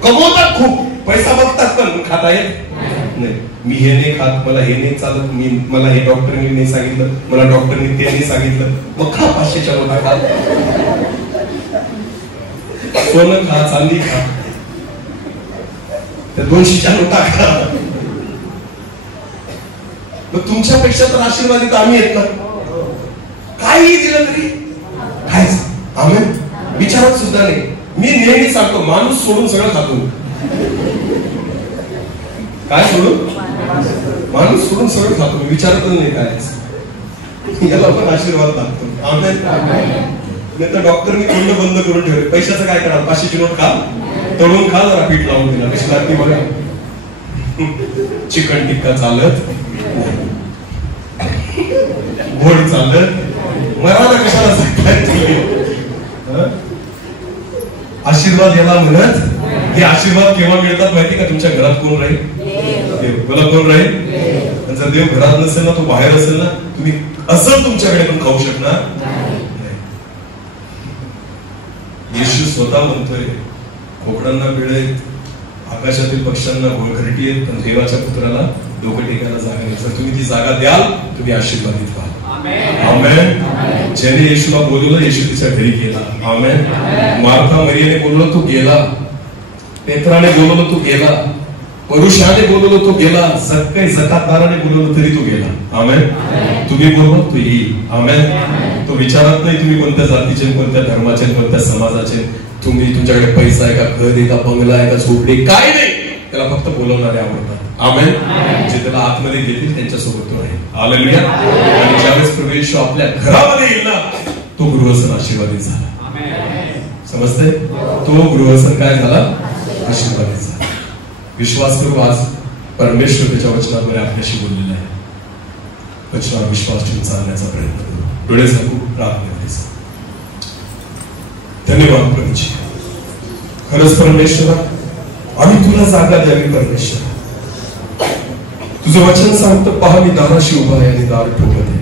कमवतात खूप पैसा बघतात पण खाता येत नाही. मी हे नाही खात, मला हे नाही चालत, मला हे डॉक्टरनी नाही सांगितलं, मला डॉक्टरनी ते नाही सांगितलं. मग खा 500च्या नोटा खा, सोनं खा, चांदी खा, त्या 200च्या नोटा खा. मग तुमच्यापेक्षा तर आशीर्वादित आम्ही येत ना. काही दिलं तरी खायचं. आमेन. विचारत सुद्धा नाही. मी नेहमी सांगतो माणूस सोडून सगळं खातो. काय सोडून? माणूस सोडून सगळं खातो. विचारतच नाही काय. याला पण आशीर्वाद लागतो. आमेन. नाही तर डॉक्टरनी तोंड बंद करून ठेवले. पैशाचं काय करा? 500ची नोट खा, तळून खा, जरा पीठ लावून दिला. कशी लागते बघा. चिकन टिक्का चालत, गोड चालत, मराला कशाला सांगताय? आशीर्वाद याला म्हणत. हे आशीर्वाद केव्हा मिळतात माहिती का? तुमच्या घरात कोण राहील? मला कोण राहील? जर देव घरात नसेल ना तो बाहेर असेल ना तुम्ही असं तुमच्याकडे पण खाऊ शकणार. येशू स्वतः म्हणतोय कोकणांना मिळेल, आकाशातील पक्ष्यांना घरटी आहेत, पण देवाच्या पुत्राला डोकं टेकायला जागा नाही. जर तुम्ही ती जागा द्याल तुम्ही आशीर्वादित व्हाल. आमेन. ज्याने येशूला बोलवलं येशू तिच्या घरी गेला. आमेन. मार्था मरियाने बोलवलं तो गेला, पेत्राने बोलवलं तो गेला, परुषाने बोलवलं तो गेला, सगळे जकातदाराने बोलवलं तरी तो गेला. आमेन. तुम्ही बोलवा तो येईल. आमेन. तो विचारत नाही तुम्ही कोणत्या जातीचे, कोणत्या धर्माचे, कोणत्या समाजाचे, तुम्ही तुमच्याकडे पैसा आहे का, घर आहे का, बंगला आहे का, झोपडी, काय नाही. त्याला फक्त बोलवणारे आवडतात. आमेन. जे त्याला आतमध्ये घेतील त्यांच्यासोबत तो आहे. हालेलुया. आणि ज्यावेळेस प्रवेश आपल्या घरामध्ये येईल ना तो गृहसन आशीर्वादित झाला. समजते? तो गृहसन काय झाला? आशीर्वादित झाला. विश्वास करू आज परमेश्वर त्याच्या वचनाद्वारे आपल्याशी बोललेला आहे. वचनावर विश्वास ठेवून चालण्याचा प्रयत्न करू. डोळे झाकू प्रार्थना करायचा. धन्यवाद प्रभूजी. खरंच परमेश्वरा आम्ही तुला जागा द्यावी. परमेश्वर तुझं वचन सांगतं, पहा मी दाराशी उभा आहे आणि दार ठोकत आहे.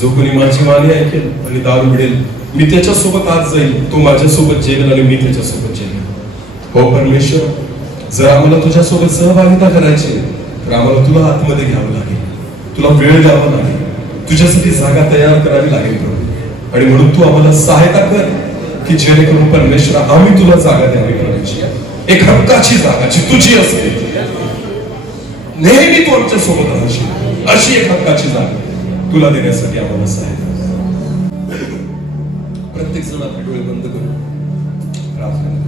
जो कोणी माझी वाणी ऐकेल आणि दार उघडेल मी त्याच्यासोबत आज जाईल, तो माझ्यासोबत जेवेल आणि मी त्याच्यासोबत जेवेल. हो परमेश्वर जर आम्हाला तुझ्यासोबत सहभागिता करायची तर आम्हाला तुला आतमध्ये घ्यावं लागेल, तुला वेळ द्यावा लागेल, तुझ्यासाठी जागा तयार करावी लागेल प्रभू. आणि म्हणून तू आम्हाला सहायता कर की जेणेकरून परमेश्वर आम्ही तुला जागा द्यावी करायची, एक हक्काची जागा जी तुझी असेल, नेहमी तू आमच्या सोबत राहशील अशी एक हक्काची जागा तुला देण्यासाठी आम्हाला सहायता. प्रत्येक जण आपले डोळे बंद करू, प्रार्थना करू.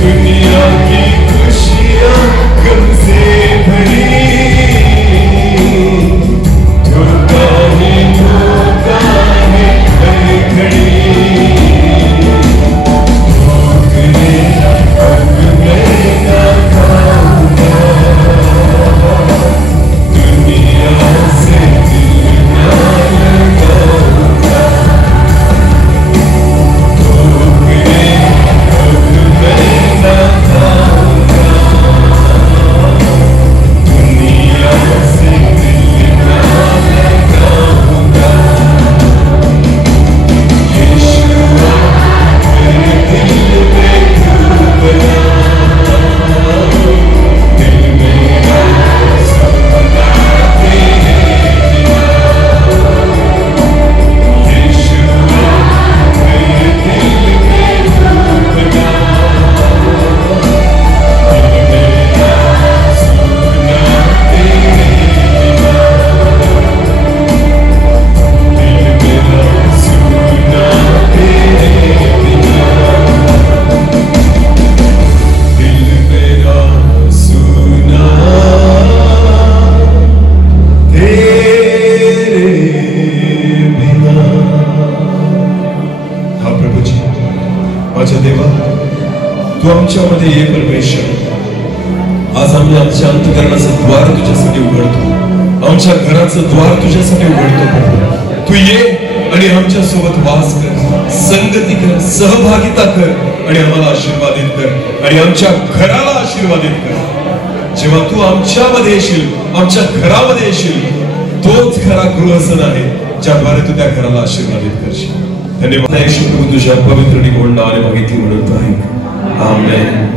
दुनिया की खुशियां तू आमच्यामध्ये ये परमेश्वर. आज आम्ही आमच्या अंतःकरणाचं द्वार तुझ्यासाठी उघडतो, आमच्या घराचं द्वार तुझ्यासाठी उघडतो प्रभू. तू ये आणि आमच्या सोबत वास कर, संगती कर, सहभागिता कर आणि आम्हाला आशीर्वादित कर आणि आमच्या घराला आशीर्वादित कर. जेव्हा तू आमच्यामध्ये येशील, आमच्या घरामध्ये येशील, तोच खरा गृहसन आहे ज्याद्वारे तू त्या घराला आशीर्वादित करशील. धन्यवाद येशू प्रभू, तुझ्या पवित्र आणि गोड नावाने मागितली म्हणत आहे. आमेन.